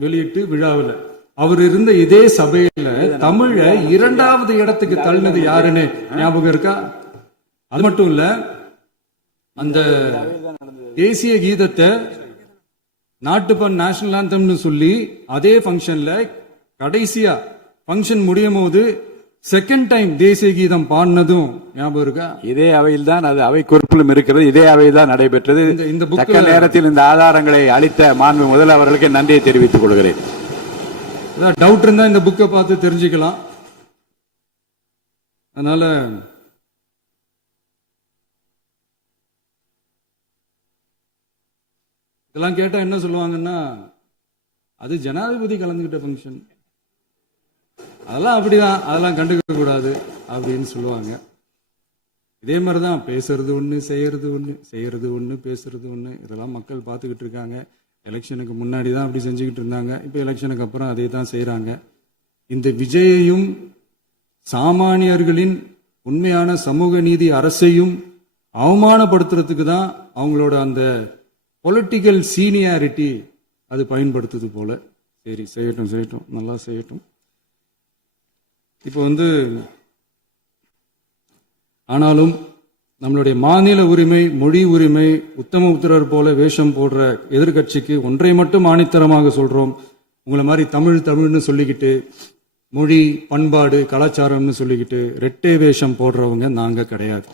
வெளியிட்டு விழாவில் அவர் இருந்த இதே சபையில தமிழ இரண்டாவது இடத்துக்கு தள்ளினது யாருன்னு ஞாபகம் இருக்கா? அது மட்டும் இல்ல, அந்த தேசிய கீதத்தை நாட்டுப்பண் நேஷனல் ஆந்தம்னு சொல்லி அதே பங்கன்ல கடைசியா பங்கன் முடியும் போது செகண்ட் டைம் தேசிய கீதம் பாடினதும் ஞாபகம் இருக்கா? இதே அவையில் தான் அது அவை குறிப்பிலும் இருக்கிறது. இதே அவையில் தான் நடைபெற்றது. இந்த தக்க நேரத்தில் இந்த ஆதாரங்களை அளித்த மாண்பு முதல்வர்களுக்கு நன்றியை தெரிவித்துக் கொள்கிறேன். டவுட் இருந்தா இந்த புக்கை பார்த்து தெரிஞ்சுக்கலாம். அதனால இதெல்லாம் கேட்டா என்ன சொல்லுவாங்கன்னா, அது ஜனாதிபதி கலந்துகிட்ட ஃபங்க்ஷன், அதெல்லாம் அப்படிதான், அதெல்லாம் கண்டுக்க கூடாது அப்படின்னு சொல்லுவாங்க. இதே மாதிரிதான் பேசுறது ஒண்ணு, செய்யறது ஒண்ணு, செய்யறது ஒண்ணு, பேசுறது ஒண்ணு. இதெல்லாம் மக்கள் பார்த்துக்கிட்டு இருக்காங்க. எலெக்ஷனுக்கு முன்னாடி தான் அப்படி செஞ்சுக்கிட்டு இருந்தாங்க. இப்போ எலெக்ஷனுக்கு அப்புறம் அதே தான் செய்யறாங்க. இந்த விஜயையும் சாமானியர்களின் உண்மையான சமூக நீதி அரசையும் அவமானப்படுத்துறதுக்கு தான் அவங்களோட அந்த பொலிட்டிக்கல் சீனியாரிட்டி அது பயன்படுத்துது போல. சரி, செய்யட்டும் செய்யட்டும், நல்லா செய்யட்டும். இப்போ ஆனாலும் நம்மளுடைய மாநில உரிமை, மொழி உரிமை, உத்தமபுத்திரர் போல வேஷம் போடுற எதிர்கட்சிக்கு ஒன்றை மட்டும் ஆணித்தரமாக சொல்றோம். உங்களை மாதிரி தமிழ்னு சொல்லிக்கிட்டு, மொழி, பண்பாடு, கலாச்சாரம்னு சொல்லிக்கிட்டு ரெட்டை வேஷம் போடுறவங்க நாங்க கிடையாது.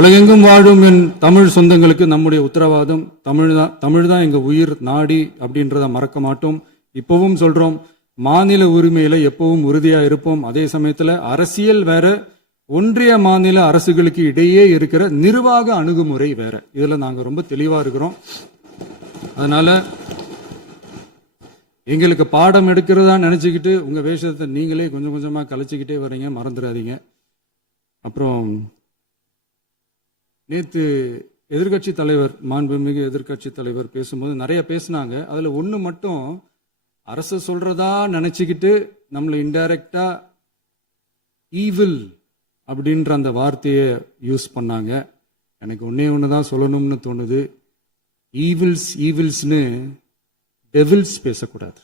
உலகெங்கும் வாழும் என் தமிழ் சொந்தங்களுக்கு நம்முடைய உத்தரவாதம் தமிழ் தான் எங்க உயிர் நாடி அப்படின்றத மறக்க மாட்டோம். இப்பவும் சொல்றோம், மாநில உரிமையில எப்பவும் உறுதியா இருப்போம். அதே சமயத்துல அரசியல் வேற, ஒன்றிய மாநில அரசுகளுக்கு இடையே இருக்கிற நிர்வாக அணுகுமுறை வேற. இதுல நாங்க ரொம்ப தெளிவா இருக்கிறோம். அதனால எங்களுக்கு பாடம் எடுக்கிறதா நினைச்சுக்கிட்டு உங்க வேஷத்தை நீங்களே கொஞ்சம் கொஞ்சமா கலைச்சிக்கிட்டே வர்றீங்க, மறந்துடாதீங்க. அப்புறம் நேத்து எதிர்கட்சி தலைவர், மாண்புமிகு எதிர்கட்சி தலைவர் பேசும்போது நிறைய பேசினாங்க. அதுல ஒண்ணு மட்டும் அரசு சொல்றதா நினைச்சுக்கிட்டு நம்மளை இன்டைரக்டா ஈவில் அப்படின்ற அந்த வார்த்தையை யூஸ் பண்ணாங்க. எனக்கு ஒண்ணுதான் சொல்லணும்னு தோணுது. ஈவில்ஸ்னு டெவில்ஸ் பேசக்கூடாது.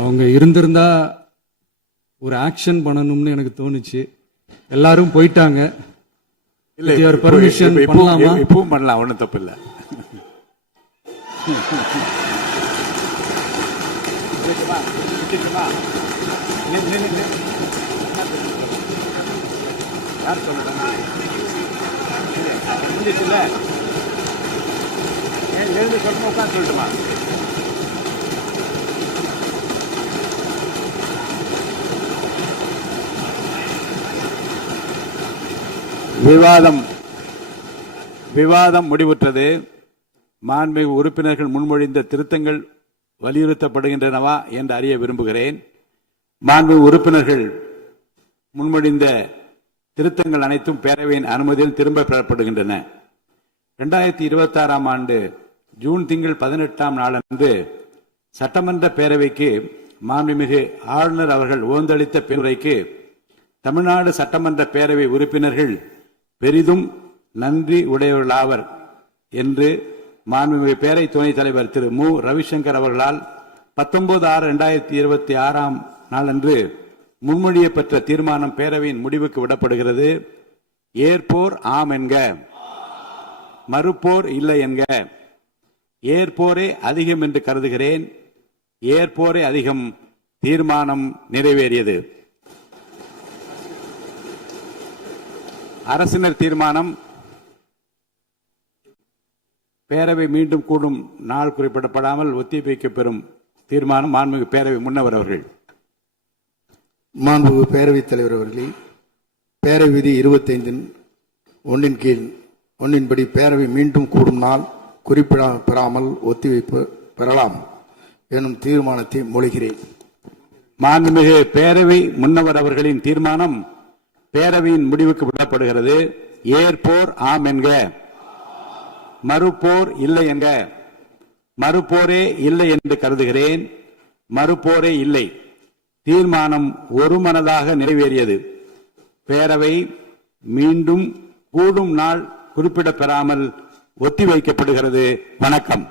அவங்க இருந்திருந்தா ஒரு ஆக்ஷன் பண்ணணும்னு எனக்கு தோணுச்சு. எல்லாரும் போயிட்டாங்க. பர்மிஷன் பண்ணலாமா? இப்பவும் பண்ணலாம், ஒன்றும் தப்பு இல்லை. யார் சொல்றாங்க? சொல்லட்டுமா? விவாதம் முடிவுற்றது. மாண்புமிகு உறுப்பினர்கள் முன்மொழிந்த திருத்தங்கள் வலியுறுத்தப்படுகின்றனவா என்று அறிய விரும்புகிறேன். மாண்புமிகு உறுப்பினர்கள் முன்மொழிந்த திருத்தங்கள் அனைத்தும் பேரவையின் அனுமதியில் திரும்ப பெறப்படுகின்றன. 2026 ஆண்டு ஜூன் திங்கள் 18ஆம் நாளன்று சட்டமன்ற பேரவைக்கு மாண்புமிகு ஆளுநர் அவர்கள் ஓந்தளித்த பெருரைக்கு தமிழ்நாடு சட்டமன்ற பேரவை உறுப்பினர்கள் பெரிதும் நன்றி உடையவர்களாவர் என்று மாண்புமிகு பேரவை துணைத் தலைவர் திரு மு ரவிசங்கர் அவர்களால் 19/6/2026 நாளன்று முன்மொழியப்பட்ட தீர்மானம் பேரவையின் முடிவுக்கு விடப்படுகிறது. ஏற்போர் ஆம் என்க, மறுப்போர் இல்லை என்க. ஏற்போரே அதிகம் என்று கருதுகிறேன். ஏற்போரே அதிகம். தீர்மானம் நிறைவேறியது. அரசினர் தீர்மானம். பேரவை மீண்டும் கூடும் நாள் குறிப்பிடப்படாமல் ஒத்திவைக்கப்பெறும் தீர்மானம். மாண்புமிகு பேரவை முன்னவர் அவர்கள். மாண்புமிகு பேரவைத் தலைவர் அவர்களே, பேரவை விதி 25 1 கீழ் 1 படி பேரவை மீண்டும் கூடும் நாள் பெறாமல் ஒத்திவைப்பு பெறலாம் எனும் தீர்மானத்தை மொழிகிறேன். மாண்புமிகு பேரவை முன்னவர் அவர்களின் தீர்மானம் பேரவையின் முடிவுக்கு விடப்படுகிறது. ஏற்போர் ஆம் என்க, மறுப்போர் இல்லை என்க. மறுப்போரே இல்லை என்று கருதுகிறேன். மறுப்போரே இல்லை. தீர்மானம் ஒருமனதாக நிறைவேறியது. பேரவை மீண்டும் கூடும் நாள் குறிப்பிடப்பெறாமல் ஒத்திவைக்கப்படுகிறது. வணக்கம்.